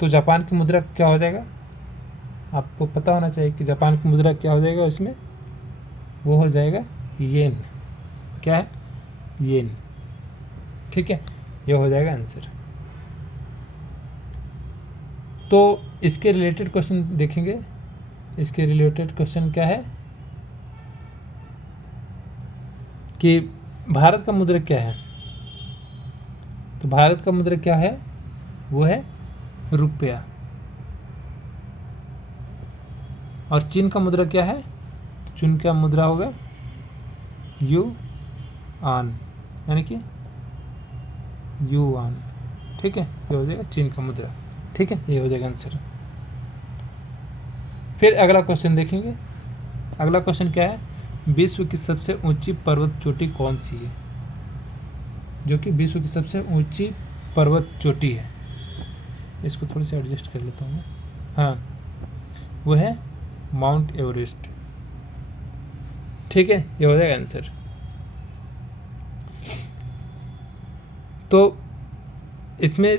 तो जापान की मुद्रा क्या हो जाएगा, आपको पता होना चाहिए कि जापान की मुद्रा क्या हो जाएगा इसमें, वो हो जाएगा येन। क्या है, येन। ठीक है, ये हो जाएगा आंसर। तो इसके रिलेटेड क्वेश्चन देखेंगे। इसके रिलेटेड क्वेश्चन क्या है कि भारत का मुद्रा क्या है, तो भारत का मुद्रा क्या है, वो है रुपया। और चीन का मुद्रा क्या है, चीन का मुद्रा होगा युआन, यानी कि युआन। ठीक है, ये हो जाएगा चीन का मुद्रा। ठीक है, ये हो जाएगा आंसर। फिर अगला क्वेश्चन देखेंगे। अगला क्वेश्चन क्या है, विश्व की सबसे ऊंची पर्वत चोटी कौन सी है, जो कि विश्व की सबसे ऊंची पर्वत चोटी है। इसको थोड़ी सी एडजस्ट कर लेता हूँ मैं। हाँ, वो है माउंट एवरेस्ट। ठीक है, ये हो जाएगा आंसर। तो इसमें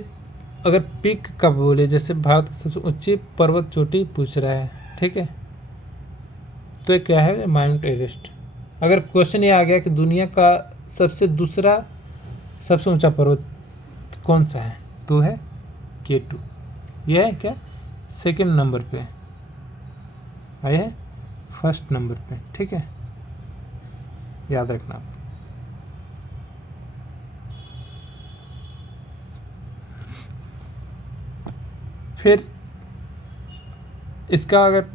अगर पीक का बोले, जैसे भारत की सबसे ऊंची पर्वत चोटी पूछ रहा है, ठीक है, तो ये क्या है, माउंट एवरेस्ट। अगर क्वेश्चन ये आ गया कि दुनिया का दूसरा सबसे ऊंचा पर्वत कौन सा है, तो है K2। यह है क्या, सेकंड नंबर पे, आया है फर्स्ट नंबर पे। ठीक है, याद रखना आप। फिर इसका अगर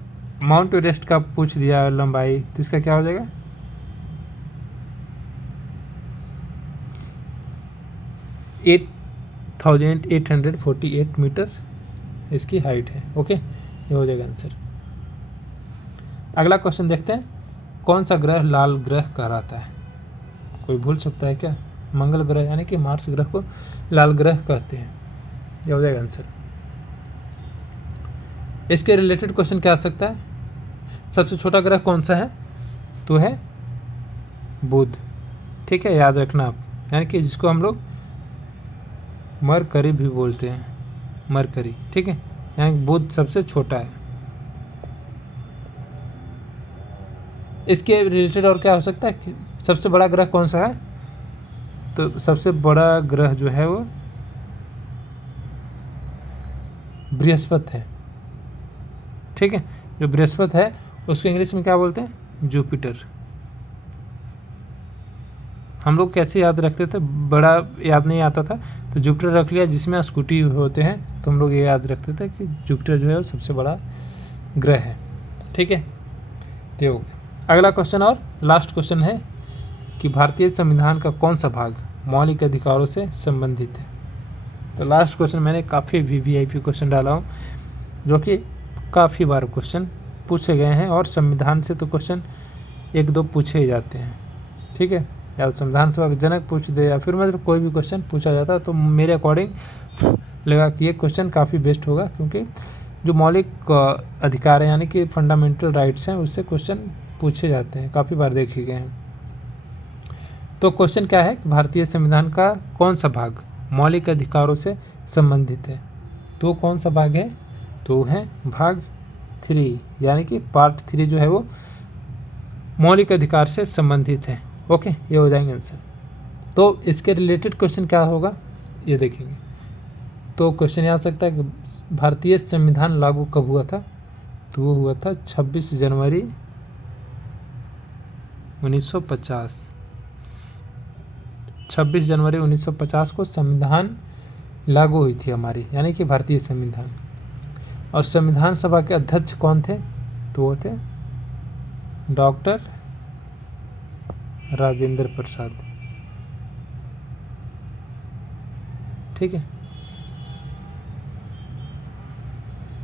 माउंट एवरेस्ट का पूछ दिया लंबाई, तो इसका क्या हो जाएगा, 8848 मीटर इसकी हाइट है। ओके, ये हो जाएगा आंसर। अगला क्वेश्चन देखते हैं, कौन सा ग्रह लाल ग्रह कहलाता है। कोई भूल सकता है क्या, मंगल ग्रह यानी कि मार्स ग्रह को लाल ग्रह कहते हैं। ये हो जाएगा आंसर। इसके रिलेटेड क्वेश्चन क्या आ सकता है, सबसे छोटा ग्रह कौन सा है, तो है बुध। ठीक है, याद रखना आप, यानी कि जिसको हम लोग मरकरी भी बोलते हैं, मरकरी। ठीक है, यानी बुध सबसे छोटा है। इसके रिलेटेड और क्या हो सकता है कि सबसे बड़ा ग्रह कौन सा है, तो सबसे बड़ा ग्रह जो है वो बृहस्पति है। ठीक है, जो बृहस्पति है उसको इंग्लिश में क्या बोलते हैं, जुपिटर। हम लोग कैसे याद रखते थे, बड़ा याद नहीं आता था तो जुपिटर रख लिया, जिसमें स्कूटी होते हैं, तो हम लोग ये याद रखते थे कि जुपिटर जो है वो सबसे बड़ा ग्रह है। ठीक है, तो हो गया। अगला क्वेश्चन और लास्ट क्वेश्चन है कि भारतीय संविधान का कौन सा भाग मौलिक अधिकारों से संबंधित है। तो लास्ट क्वेश्चन मैंने काफ़ी वीवीआईपी क्वेश्चन डाला हूँ, जो कि काफ़ी बार क्वेश्चन पूछे गए हैं, और संविधान से तो क्वेश्चन एक दो पूछे ही जाते हैं। ठीक है, या संविधान सभा के जनक पूछ दे, या फिर मतलब कोई भी क्वेश्चन पूछा जाता है, तो मेरे अकॉर्डिंग लगा कि ये क्वेश्चन काफ़ी बेस्ट होगा, क्योंकि जो मौलिक अधिकार है यानी कि फंडामेंटल राइट्स हैं, उससे क्वेश्चन पूछे जाते हैं, काफ़ी बार देखे गए हैं। तो क्वेश्चन क्या है कि भारतीय संविधान का कौन सा भाग मौलिक अधिकारों से संबंधित है, तो कौन सा भाग है, तो है भाग 3, यानी कि पार्ट 3 जो है वो मौलिक अधिकार से संबंधित है। ओके, ये हो जाएंगे आंसर। तो इसके रिलेटेड क्वेश्चन क्या होगा ये देखेंगे। तो क्वेश्चन ये आ सकता है कि भारतीय संविधान लागू कब हुआ था, तो वो हुआ था 26 जनवरी 1950। 26 जनवरी 1950 को संविधान लागू हुई थी हमारी, यानी कि भारतीय संविधान। और संविधान सभा के अध्यक्ष कौन थे, तो वो थे डॉक्टर राजेंद्र प्रसाद। ठीक है,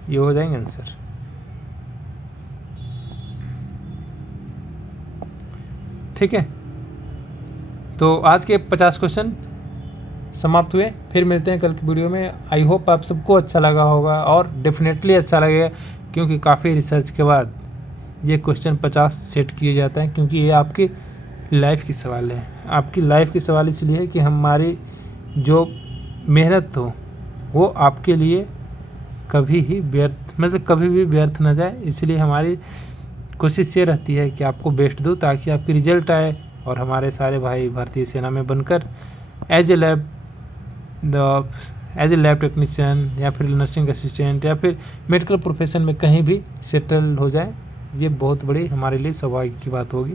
ये हो जाएंगे आंसर। ठीक है, तो आज के 50 क्वेश्चन समाप्त हुए। फिर मिलते हैं कल की वीडियो में। आई होप आप सबको अच्छा लगा होगा, और डेफिनेटली अच्छा लगेगा, क्योंकि काफ़ी रिसर्च के बाद ये क्वेश्चन 50 सेट किए जाते हैं, क्योंकि ये आपकी लाइफ की सवाल है। आपकी लाइफ की सवाल इसलिए है कि हमारी जो मेहनत हो वो आपके लिए कभी ही व्यर्थ कभी भी व्यर्थ ना जाए। इसलिए हमारी कोशिश ये रहती है कि आपको बेस्ट दूँ ताकि आपकी रिजल्ट आए और हमारे सारे भाई भारतीय सेना में बनकर एज ए लैब टेक्नीशियन या फिर नर्सिंग असिस्टेंट या फिर मेडिकल प्रोफेशन में कहीं भी सेटल हो जाए। ये बहुत बड़ी हमारे लिए सौभाग्य की बात होगी।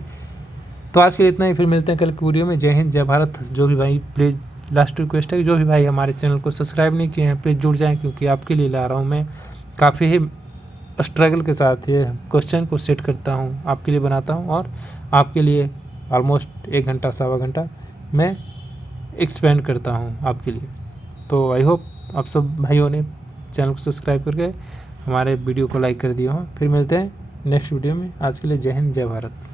तो आज के लिए इतना ही, फिर मिलते हैं कल की वीडियो में। जय हिंद, जय भारत। जो भी भाई, प्लीज़ लास्ट रिक्वेस्ट है कि जो भी भाई हमारे चैनल को सब्सक्राइब नहीं किए हैं प्लीज़ जुड़ जाएं, क्योंकि आपके लिए ला रहा हूँ मैं काफ़ी ही स्ट्रगल के साथ ये क्वेश्चन को सेट करता हूँ, आपके लिए बनाता हूँ और आपके लिए ऑलमोस्ट 1 घंटा 1.25 घंटा मैं एक्सपेंड करता हूँ आपके लिए। तो आई होप आप सब भाइयों ने चैनल को सब्सक्राइब करके हमारे वीडियो को लाइक कर दिया हो। फिर मिलते हैं नेक्स्ट वीडियो में। आज के लिए जय हिंद, जय भारत।